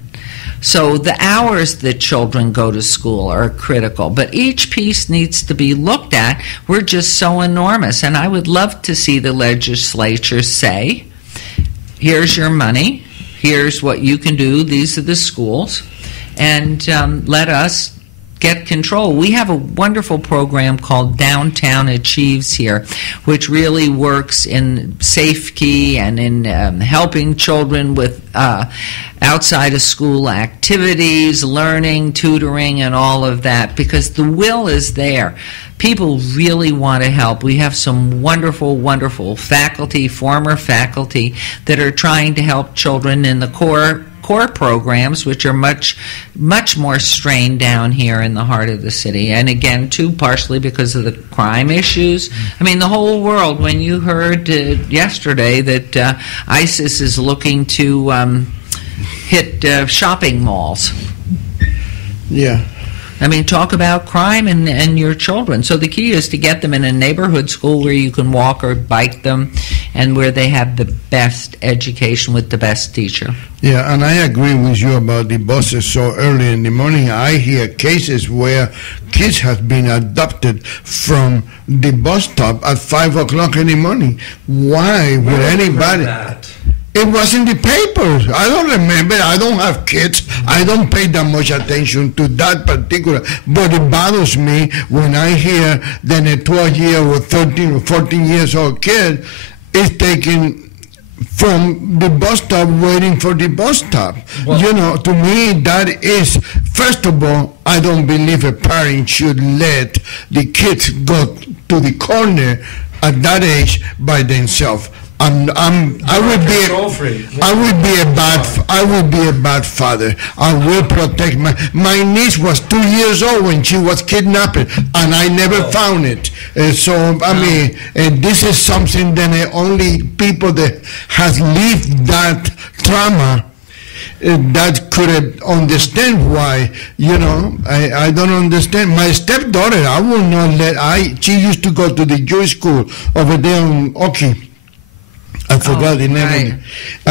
So the hours that children go to school are critical, but each piece needs to be looked at. We're just so enormous, and I would love to see the legislature say, here's your money, here's what you can do, these are the schools, and let us get control. We have a wonderful program called Downtown Achieves here, which really works in safety and in helping children with outside of school activities, learning, tutoring, and all of that, because the will is there. People really want to help. We have some wonderful, wonderful faculty, former faculty, that are trying to help children in the core programs, which are much more strained down here in the heart of the city. And again, too, partially because of the crime issues. I mean, the whole world, when you heard yesterday that ISIS is looking to hit shopping malls. Yeah. I mean, talk about crime and your children. So the key is to get them in a neighborhood school where you can walk or bike them and where they have the best education with the best teacher. Yeah, and I agree with you about the buses so early in the morning. I hear cases where kids have been adopted from the bus stop at 5 o'clock in the morning. Why would anybody... It was in the papers. I don't remember. I don't have kids. I don't pay that much attention to that particular. But it bothers me when I hear that a 12-year or 13 or 14 years old kid is taken from the bus stop waiting for the bus stop. Well, you know, to me, that is, first of all, I don't believe a parent should let the kids go to the corner at that age by themselves. I would be a bad father. I will protect my niece was 2 years old when she was kidnapped, and I never found it. So I mean, this is something that only people that has lived that trauma that could understand why. You know, I don't understand. My stepdaughter, I will not let. She used to go to the Jewish school over there in Oki. I forgot the name of it.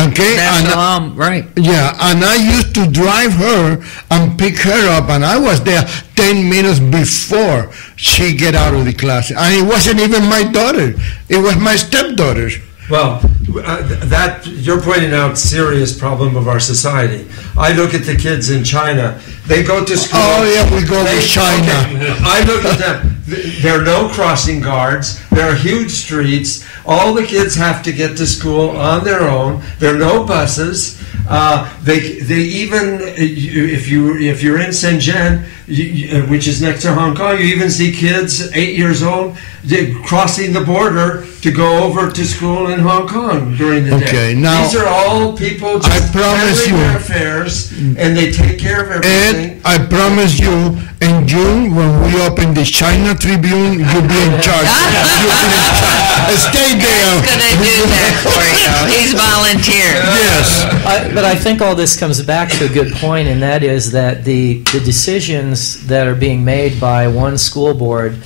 Okay? That's right. Yeah, and I used to drive her and pick her up, and I was there 10 minutes before she get out of the class. And it wasn't even my daughter. It was my stepdaughter. Well, that you're pointing out serious problem of our society. I look at the kids in China. They go to school. Oh, yeah, we go to China. Okay. I look at them. There are no crossing guards. There are huge streets. All the kids have to get to school on their own. There are no buses. They even if you're in Shenzhen, which is next to Hong Kong, you even see kids 8 years old crossing the border to go over to school in Hong Kong during the day. Okay, now these are all people just handling their affairs, and they take care of everything. And I promise you, in June when we open the China Tribune, you'll be in charge. Stay there. He's going to do that for you. He's volunteered. Yes. But I think all this comes back to a good point, and that is that the decisions that are being made by one school board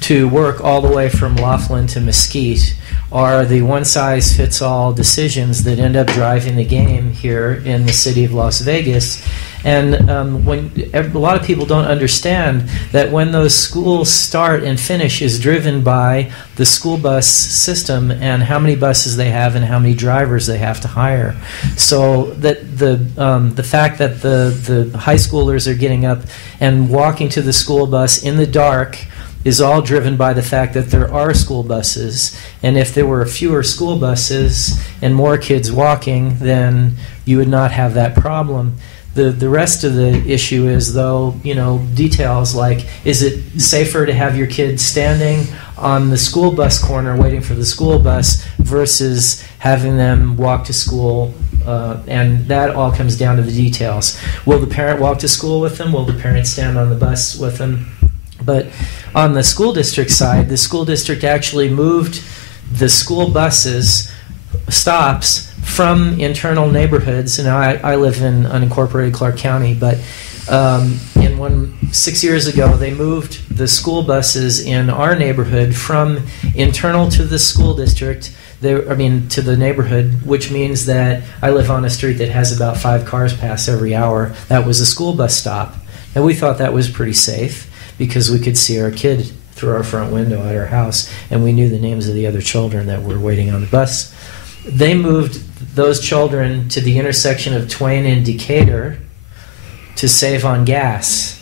to work all the way from Laughlin to Mesquite are the one-size-fits-all decisions that end up driving the game here in the city of Las Vegas. And when a lot of people don't understand that when those schools start and finish is driven by the school bus system and how many buses they have and how many drivers they have to hire. So that the fact that the high schoolers are getting up and walking to the school bus in the dark is all driven by the fact that there are school buses. And if there were fewer school buses and more kids walking, then you would not have that problem. The rest of the issue is, though, details like, is it safer to have your kids standing on the school bus corner waiting for the school bus versus having them walk to school? And that all comes down to the details. Will the parent walk to school with them? Will the parent stand on the bus with them? But on the school district side, the school district actually moved the school buses stops from internal neighborhoods. And I live in unincorporated Clark County, but 6 years ago they moved the school buses in our neighborhood from internal to the school district. To the neighborhood, which means that I live on a street that has about 5 cars pass every hour. That was a school bus stop, and we thought that was pretty safe because we could see our kid through our front window at our house, and we knew the names of the other children that were waiting on the bus. They moved those children to the intersection of Twain and Decatur to save on gas.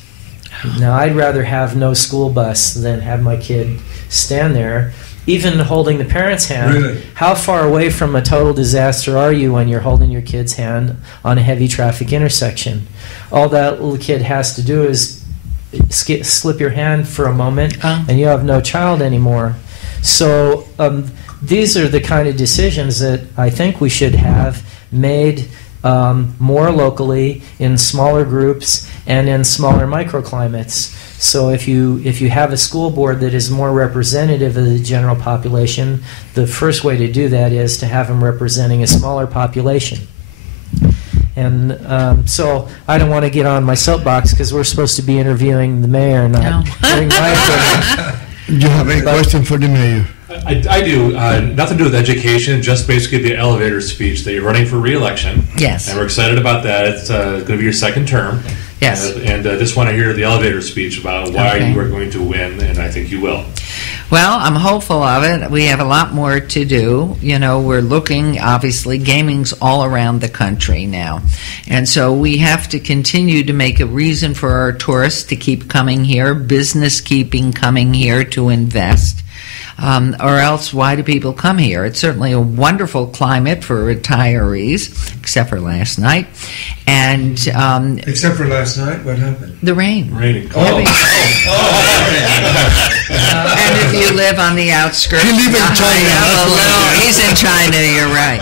Now, I'd rather have no school bus than have my kid stand there, even holding the parent's hand. Really? How far away from a total disaster are you when you're holding your kid's hand on a heavy traffic intersection? All that little kid has to do is slip your hand for a moment, and you have no child anymore. So these are the kind of decisions that I think we should have made more locally, in smaller groups and in smaller microclimates. So if you have a school board that is more representative of the general population, the first way to do that is to have them representing a smaller population. And so I don't want to get on my soapbox because we're supposed to be interviewing the mayor, not hearing my opinion. You have a question for the mayor? I do. Nothing to do with education, just basically the elevator speech that you're running for re-election. Yes. And we're excited about that. It's going to be your second term. Yes. And just want to hear the elevator speech about why you are going to win, and I think you will. Well, I'm hopeful of it. We have a lot more to do. You know, we're looking, obviously, gaming's all around the country now. And so we have to continue to make a reason for our tourists to keep coming here, business keeping coming here to invest. Or else, why do people come here? It's certainly a wonderful climate for retirees, except for last night. And except for last night, what happened? the rain. Raining. And if you live on the outskirts, You live in China. he's in China. You're right.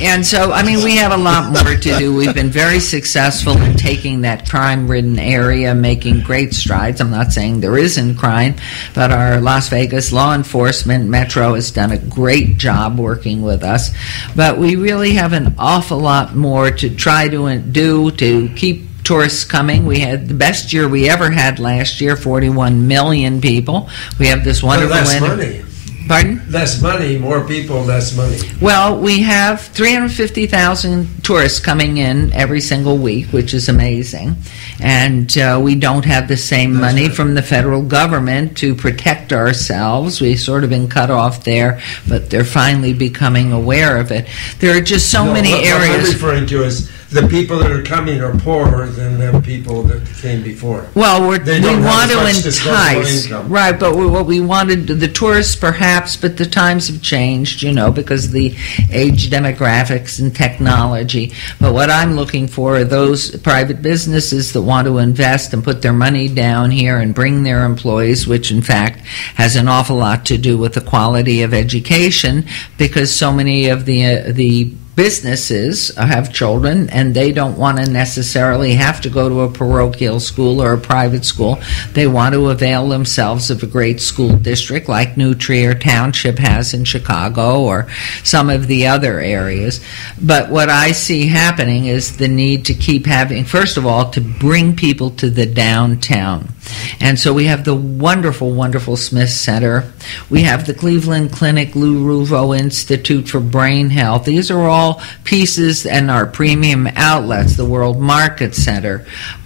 And so, I mean, we have a lot more to do. We've been very successful in taking that crime-ridden area, making great strides. I'm not saying there isn't crime, but our Las Vegas law enforcement, Metro, has done a great job working with us. But we really have an awful lot more to try to do to keep tourists coming. We had the best year we ever had last year, 41 million people. We have this wonderful... Less money. Pardon? Less money, more people, less money. Well, we have 350,000 tourists coming in every single week, which is amazing. And we don't have the same money from the federal government to protect ourselves. We've sort of been cut off there, but they're finally becoming aware of it. There are just so many areas. What I'm referring to is the people that are coming are poorer than the people that came before. Well, we don't want have to as much disposable entice, income. right? But what we wanted, the tourists perhaps, but the times have changed, you know, because of the age demographics and technology. But what I'm looking for are those private businesses that want to invest and put their money down here and bring their employees, which in fact has an awful lot to do with the quality of education, because so many of the businesses have children and they don't want to necessarily have to go to a parochial school or a private school. They want to avail themselves of a great school district like New Trier Township has in Chicago or some of the other areas. But what I see happening is the need to keep having, first of all, to bring people to the downtown. And so we have the wonderful, wonderful Smith Center. We have the Cleveland Clinic, Lou Ruvo Institute for Brain Health. These are all pieces, and our premium outlets, the World Market Center,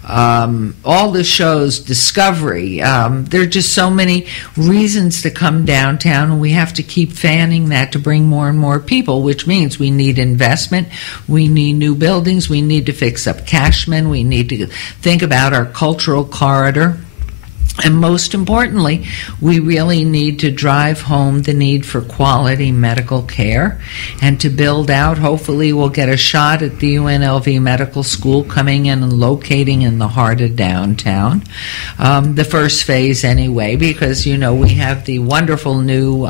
all the shows, Discovery. There are just so many reasons to come downtown, and we have to keep fanning that to bring more and more people, which means we need investment, we need new buildings, we need to fix up Cashman, we need to think about our cultural corridor. And most importantly, we really need to drive home the need for quality medical care and to build out. Hopefully we'll get a shot at the UNLV Medical School coming in and locating in the heart of downtown. The first phase anyway, because, you know, we have the wonderful new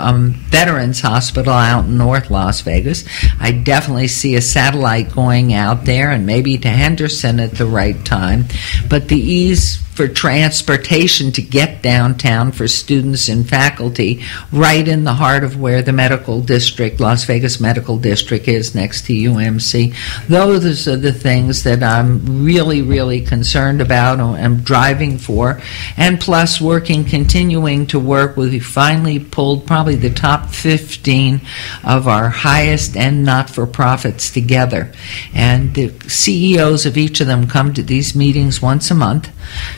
Veterans Hospital out in North Las Vegas. I definitely see a satellite going out there and maybe to Henderson at the right time. But the ease for transportation to get downtown for students and faculty right in the heart of where the medical district, Las Vegas Medical District, is next to UMC. Those are the things that I'm really, really concerned about and driving for. And plus continuing to work with, we finally pulled probably the top 15 of our highest end not-for-profits together. And the CEOs of each of them come to these meetings once a month.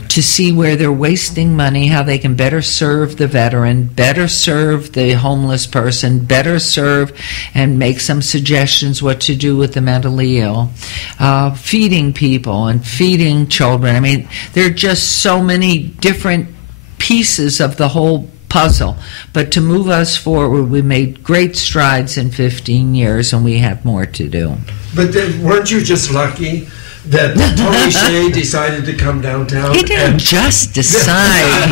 to see where they're wasting money, how they can better serve the veteran, better serve the homeless person, better serve and make some suggestions what to do with the mentally ill, feeding people and feeding children. I mean, there are just so many different pieces of the whole puzzle. But to move us forward, we made great strides in 15 years, and we have more to do. But then, weren't you just lucky that Tony Shea decided to come downtown? He didn't just decide.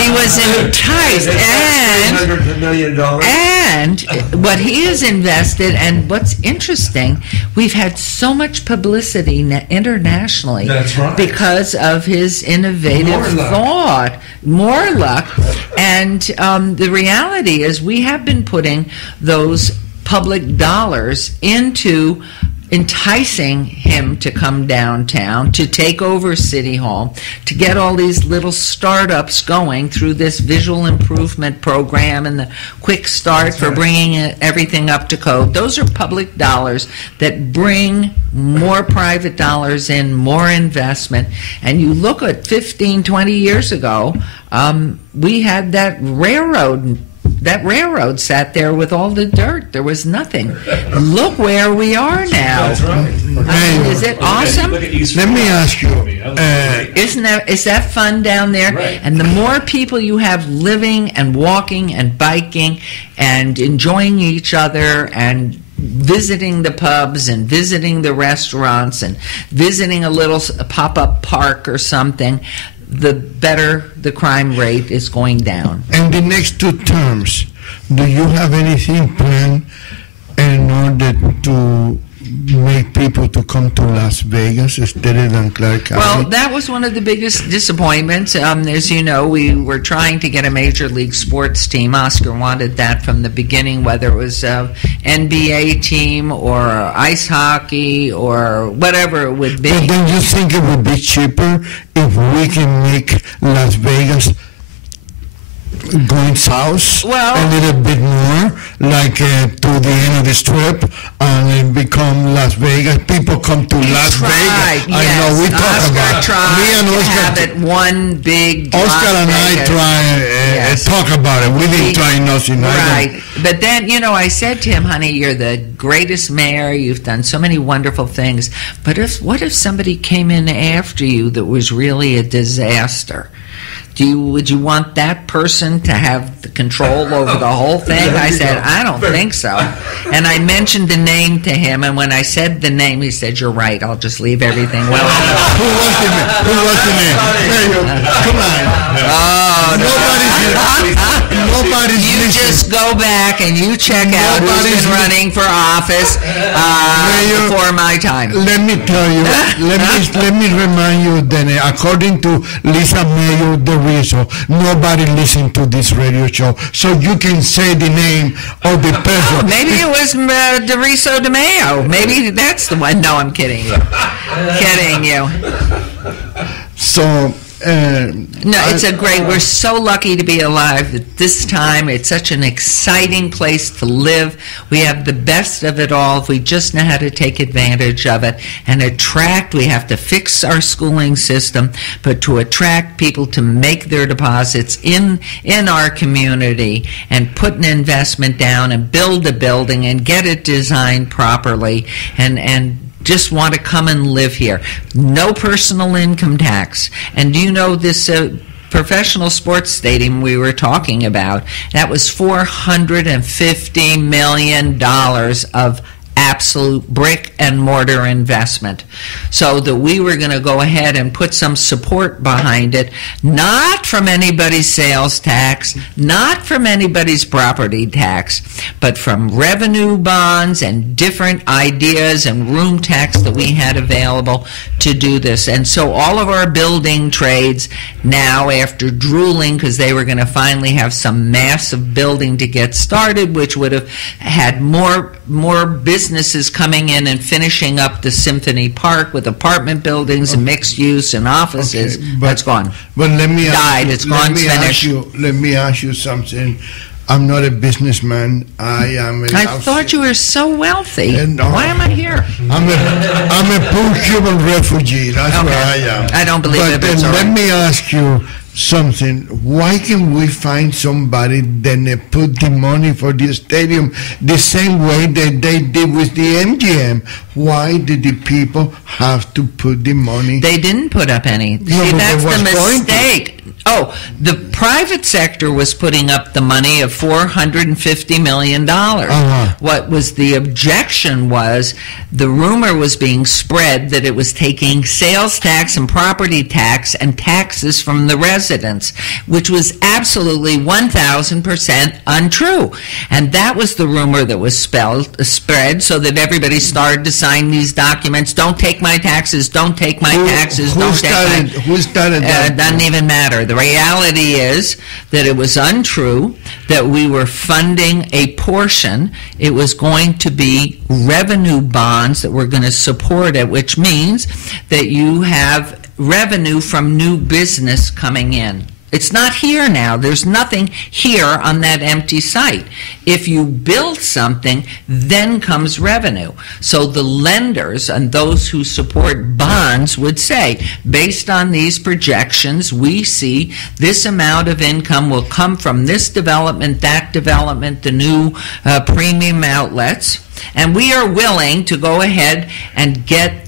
He was enticed. $100 million. And what he has invested, and what's interesting, we've had so much publicity internationally. That's right. Because of his innovative thought. More luck. And the reality is we have been putting those public dollars into enticing him to come downtown, to take over City Hall, to get all these little startups going through this visual improvement program and the quick start for bringing everything up to code. Those are public dollars that bring more private dollars in, more investment. And you look at 15, 20 years ago, we had that railroad. That railroad sat there with all the dirt. There was nothing. Look where we are now. That's right. Is it awesome? Let me ask you. Is that fun down there? Right. And the more people you have living and walking and biking and enjoying each other and visiting the pubs and visiting the restaurants and visiting a little pop-up park or something, the better the crime rate is going down. And the next 2 terms, do you have anything planned in order to make people to come to Las Vegas instead of Clark County? Well, that was one of the biggest disappointments. As you know, we were trying to get a major league sports team. Oscar wanted that from the beginning, whether it was an NBA team or ice hockey or whatever it would be. But don't you think it would be cheaper if we can make Las Vegas going south a little bit more, like to the end of the strip, and become Las Vegas? People come to Las Vegas. Yes. I know we talk about tried me and to Oscar. have it one big. Oscar and I talk about it. We didn't try nothing. Right, but then I said to him, "Honey, you're the greatest mayor. You've done so many wonderful things. But what if somebody came in after you that was really a disaster? Would you want that person to have the control over the whole thing?" I said, "I don't think so." And I mentioned the name to him, and when I said the name, he said, "You're right. I'll just leave everything well." Who was the name? Come on. Nobody's You listening. just go back and you check out who's been running for office before my time. Let me tell you. let me remind you that according to Lisa Mayo DeRiso, nobody listened to this radio show, so you can say the name of the person. Maybe it was DeRiso DeMayo. Maybe that's the one. No, I'm kidding you. Kidding you. So. No, it's we're so lucky to be alive at this time. It's such an exciting place to live. We have the best of it all if we just know how to take advantage of it and attract. We have to fix our schooling system, but to attract people to make their deposits in our community and put an investment down and build a building and get it designed properly and just want to come and live here. No personal income tax. And do you know this professional sports stadium we were talking about, that was $450 million of absolute brick and mortar investment, so that we were going to go ahead and put some support behind it, not from anybody's sales tax, not from anybody's property tax, but from revenue bonds and different ideas and room tax that we had available to do this. And so all of our building trades now, after drooling because they were going to finally have some massive building to get started, which would have had more businesses coming in and finishing up the Symphony Park with apartment buildings and mixed use and offices. Okay, that's gone. But let me Died. It's gone. Finished. Let me ask you something. I'm not a businessman. I am a I thought you were so wealthy. And, Why am I here? I'm a poor Cuban refugee. That's Okay. where I am. I don't believe it, But but it's all let right. me ask you something. Why can we find somebody then put the money for the stadium the same way that they did with the MGM? Why did the people have to put the money? They didn't put up any. No, See, but that's they the was going to. mistake. Oh, the private sector was putting up the money of $450 million. What was the objection was the rumor was being spread that it was taking sales tax and property tax and taxes from the residents, which was absolutely 1,000% untrue. And that was the rumor that was spread so that everybody started to sign these documents. Don't take my taxes. Don't take my taxes. Who Don't started, take my... who started that? It doesn't even matter. The reality is that it was untrue, that we were funding a portion. It was going to be revenue bonds that were going to support it, which means that you have revenue from new business coming in. It's not here now. There's nothing here on that empty site. If you build something, then comes revenue. So the lenders and those who support bonds would say, based on these projections, we see this amount of income will come from this development, that development, the new premium outlets, and we are willing to go ahead and get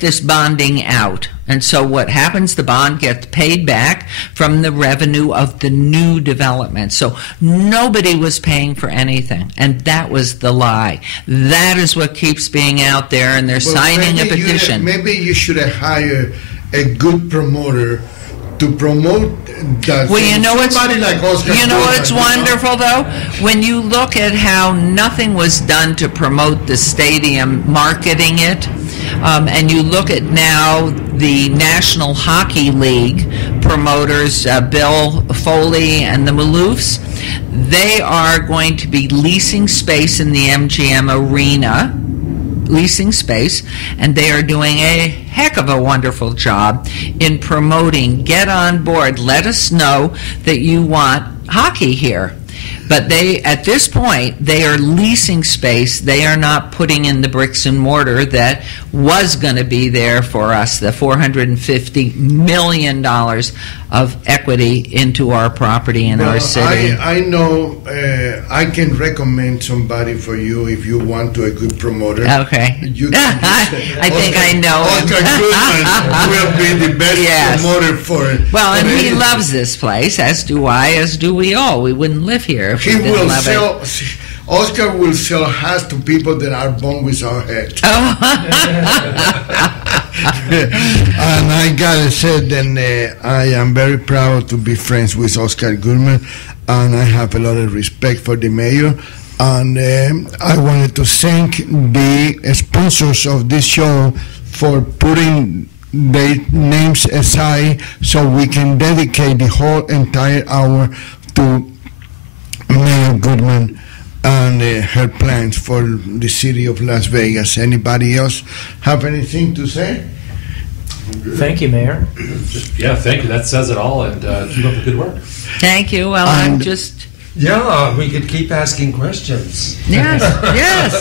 this bonding out. And so what happens, the bond gets paid back from the revenue of the new development. So nobody was paying for anything. And that was the lie. That is what keeps being out there, and they're signing a petition. Maybe you should have hired a good promoter to promote that. Well, you know what's, Somebody like Oscar you know what's Goodman, wonderful, though? When you look at how nothing was done to promote the stadium, marketing it, and you look at now the National Hockey League promoters, Bill Foley and the Maloofs, they are going to be leasing space in the MGM arena, leasing space, and they are doing a heck of a wonderful job in promoting. Get on board. Let us know that you want hockey here. But they, at this point, they are leasing space. They are not putting in the bricks and mortar that was going to be there for us, the $450 million of equity into our property in our city. I know I can recommend somebody for you if you want to, a good promoter. Okay. You can I think I know him. Oscar Goodman will be the best Yes. promoter for it. Well, and he anything. loves this place, as do I, as do we all. We wouldn't live here if He we didn't will love sell. it. Oscar will sell hats to people that are born without head. And I gotta say, then I am very proud to be friends with Oscar Goodman, and I have a lot of respect for the mayor. And I wanted to thank the sponsors of this show for putting their names aside so we can dedicate the whole entire hour to Mayor Goodman and her plans for the city of Las Vegas. Anybody else have anything to say? Thank you, Mayor. Yeah, thank you. That says it all, and keep up the good work. Thank you. Well, I'm just... Yeah, we could keep asking questions. Yes, yes.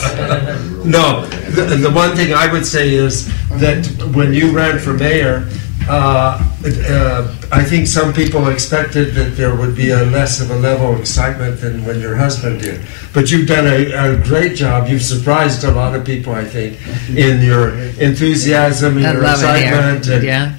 No, the one thing I would say is that when you ran for mayor, I think some people expected that there would be a less of a level of excitement than when your husband did. But you've done a great job. You've surprised a lot of people, I think, in your enthusiasm and I your love it here. excitement Yeah.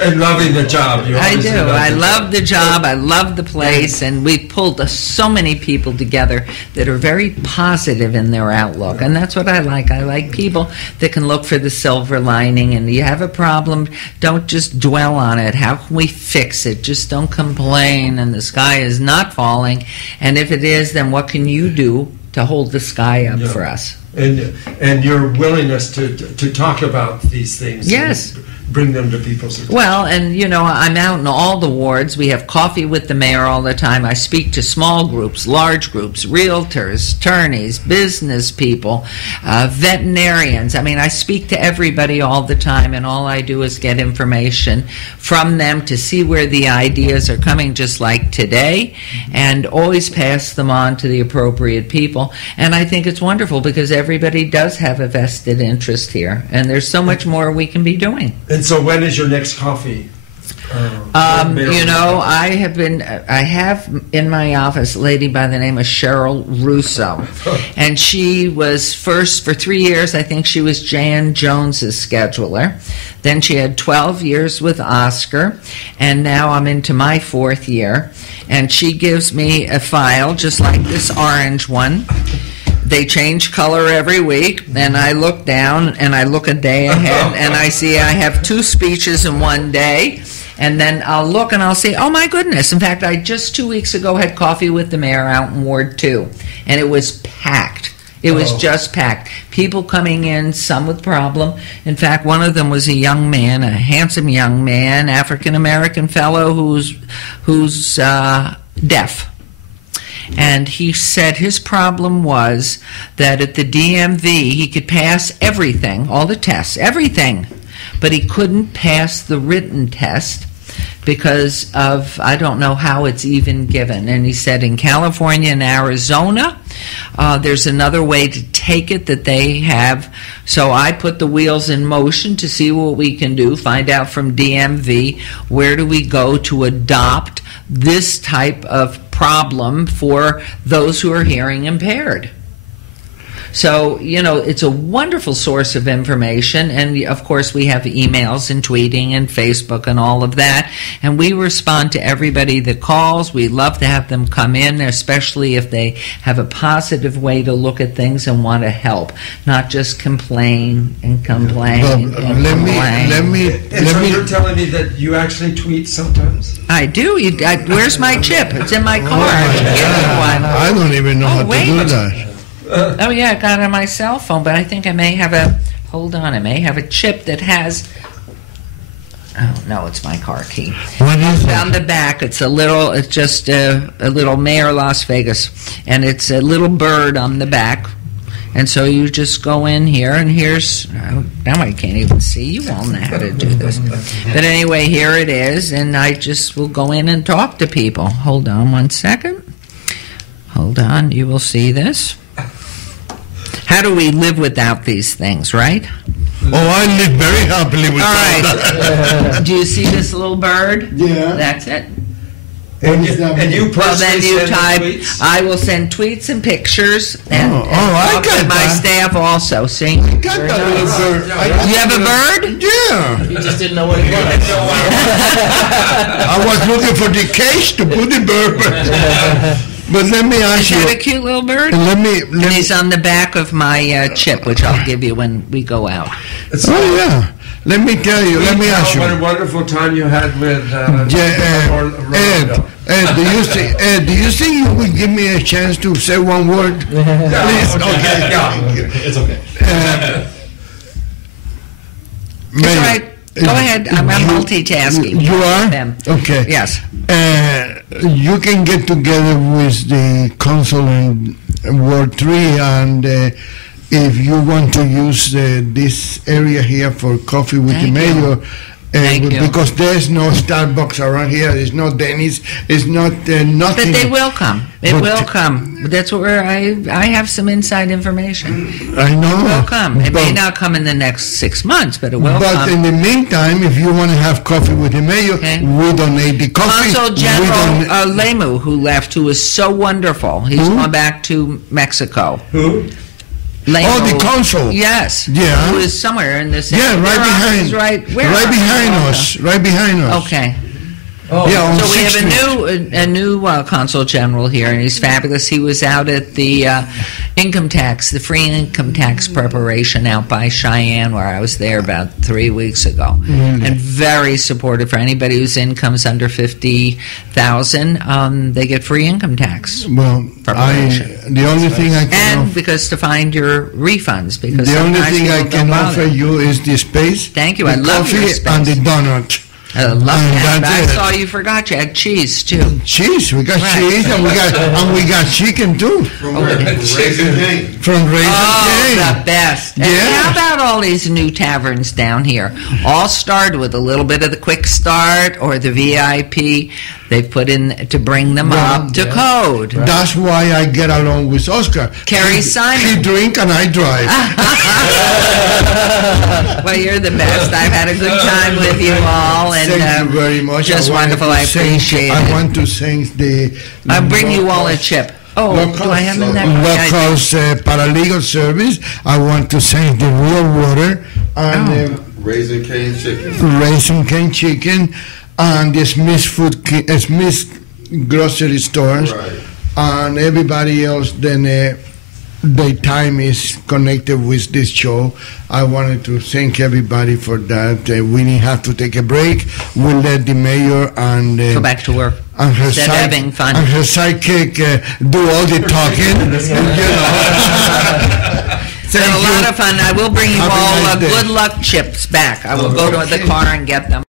and loving the job. You I obviously do. love I the love the job. I love the place. And we've pulled so many people together that are very positive in their outlook. And that's what I like. I like people that can look for the silver lining. And you have a problem, don't just dwell on it. How can we fix it? Just don't complain. And the sky is not falling. And if it is, then what can you do to hold the sky up for us? and your willingness to talk about these things. Yes. And bring them to people's attention. Well, and I'm out in all the wards. We have coffee with the mayor all the time. I speak to small groups, large groups, realtors, attorneys, business people, veterinarians. I mean, I speak to everybody all the time, and all I do is get information from them to see where the ideas are coming, just like today, and always pass them on to the appropriate people. And I think it's wonderful because everybody does have a vested interest here, and there's so much more we can be doing. And so when is your next coffee? I have in my office a lady by the name of Cheryl Russo, and she was first for 3 years. I think she was Jan Jones's scheduler. Then she had 12 years with Oscar, and now I'm into my 4th year. And she gives me a file just like this orange one. They change color every week, and I look down and I look a day ahead, and I see I have 2 speeches in one day. And then I'll look and I'll say, oh my goodness. In fact, I just 2 weeks ago had coffee with the mayor out in Ward 2, and it was packed. It was just packed. People coming in, some with problem. In fact, one of them was a young man, a handsome young man, African-American fellow who's deaf. And he said his problem was that at the DMV he could pass everything, all the tests, everything, but he couldn't pass the written test because of, I don't know how it's even given. And he said in California and Arizona, there's another way to take it that they have. So I put the wheels in motion to see what we can do, find out from DMV, where do we go to adopt this type of problem for those who are hearing impaired. So, it's a wonderful source of information, and of course we have emails and tweeting and Facebook and all of that, and we respond to everybody that calls. We love to have them come in, especially if they have a positive way to look at things and want to help, not just complain and complain and complain. Let me. You're telling me that you actually tweet sometimes? I do. Where's my chip? It's in my car. I don't even know how to do that. Oh yeah, I got it on my cell phone, but I think I may have a chip that has, oh no, it's my car key. What is it? On the back, it's just a little Mayor Las Vegas, and it's a little bird on the back. And so you just go in here, and here's, now I can't even see. You all know how to do this. But anyway, here it is, and I just will go in and talk to people. Hold on one second. Hold on, you will see this. How do we live without these things, right? Oh, I live very happily with that. All right. Do you see this little bird? Yeah. That's it. And you personally send tweets? I will send tweets and pictures, and I talk got to my that. staff also. See? I got that little bird. You have a bird? Yeah. You just didn't know what it was. I was looking for the cage to put the bird. But let me ask you. Is that a cute little bird? And he's on the back of my chip, which I'll give you when we go out. Oh yeah. Let me tell you. Let me ask you. What a wonderful time you had with Ed, do you think you would give me a chance to say one word? Please. Okay. It's okay. It's all right. Go ahead. I'm multitasking. You are? Them. Okay. Yes. You can get together with the council in Ward 3, and if you want to use this area here for coffee with the mayor, because there's no Starbucks around here, there's no Denny's, it's not nothing. But they will come. It will come. That's where I have some inside information. I know. It will come. It may not come in the next 6 months, but it will come. But in the meantime, if you want to have coffee with the mayor, we donate the coffee. Consul General Lemu, who left, who was so wonderful. He's gone back to Mexico. Who? Lemu. Oh, the consul. Yes. Yeah. Who is somewhere in this area. Yeah, right behind. Right behind us. Right behind us. Okay. Oh. Yeah, so we have a new consul general here, and he's fabulous. He was out at the income tax, the free income tax preparation out by Cheyenne, where I was there about 3 weeks ago, and very supportive for anybody whose income's under 50,000. They get free income tax. Well, Preparation. the only thing I can And because to find your refunds, because the only sometimes thing I people can don't offer bother. you is the space. Thank you. the I love your coffee space. and the donut. I love that. that's I it. saw you forgot you had cheese too. Cheese, we got Right. cheese, and we got chicken too from Raising Cane. Oh, the best. And Yeah. how about all these new taverns down here? All started with a little bit of the quick start or the VIP. They put in to bring them up to code. That's why I get along with Oscar. Kerry Simon. He drink and I drive. Well, you're the best. I've had a good time with you all, and Thank you very much. just I wanted wonderful. to I thank- appreciate I it. want to thank the. I'll bring you all a chip. Oh, do I have them that? Because paralegal service. I want to thank the Real Water and Raising Cane Chicken. Raising Cane Chicken and the Smith grocery stores Right. and everybody else. Then the time is connected with this show. I wanted to thank everybody for that. We didn't have to take a break. We'll let the mayor and Go back to work. and her Instead of having fun. and her sidekick do all the talking. It's been a lot of fun. I will bring you Have a all nice day. good luck chips back. I will go to the car and get them.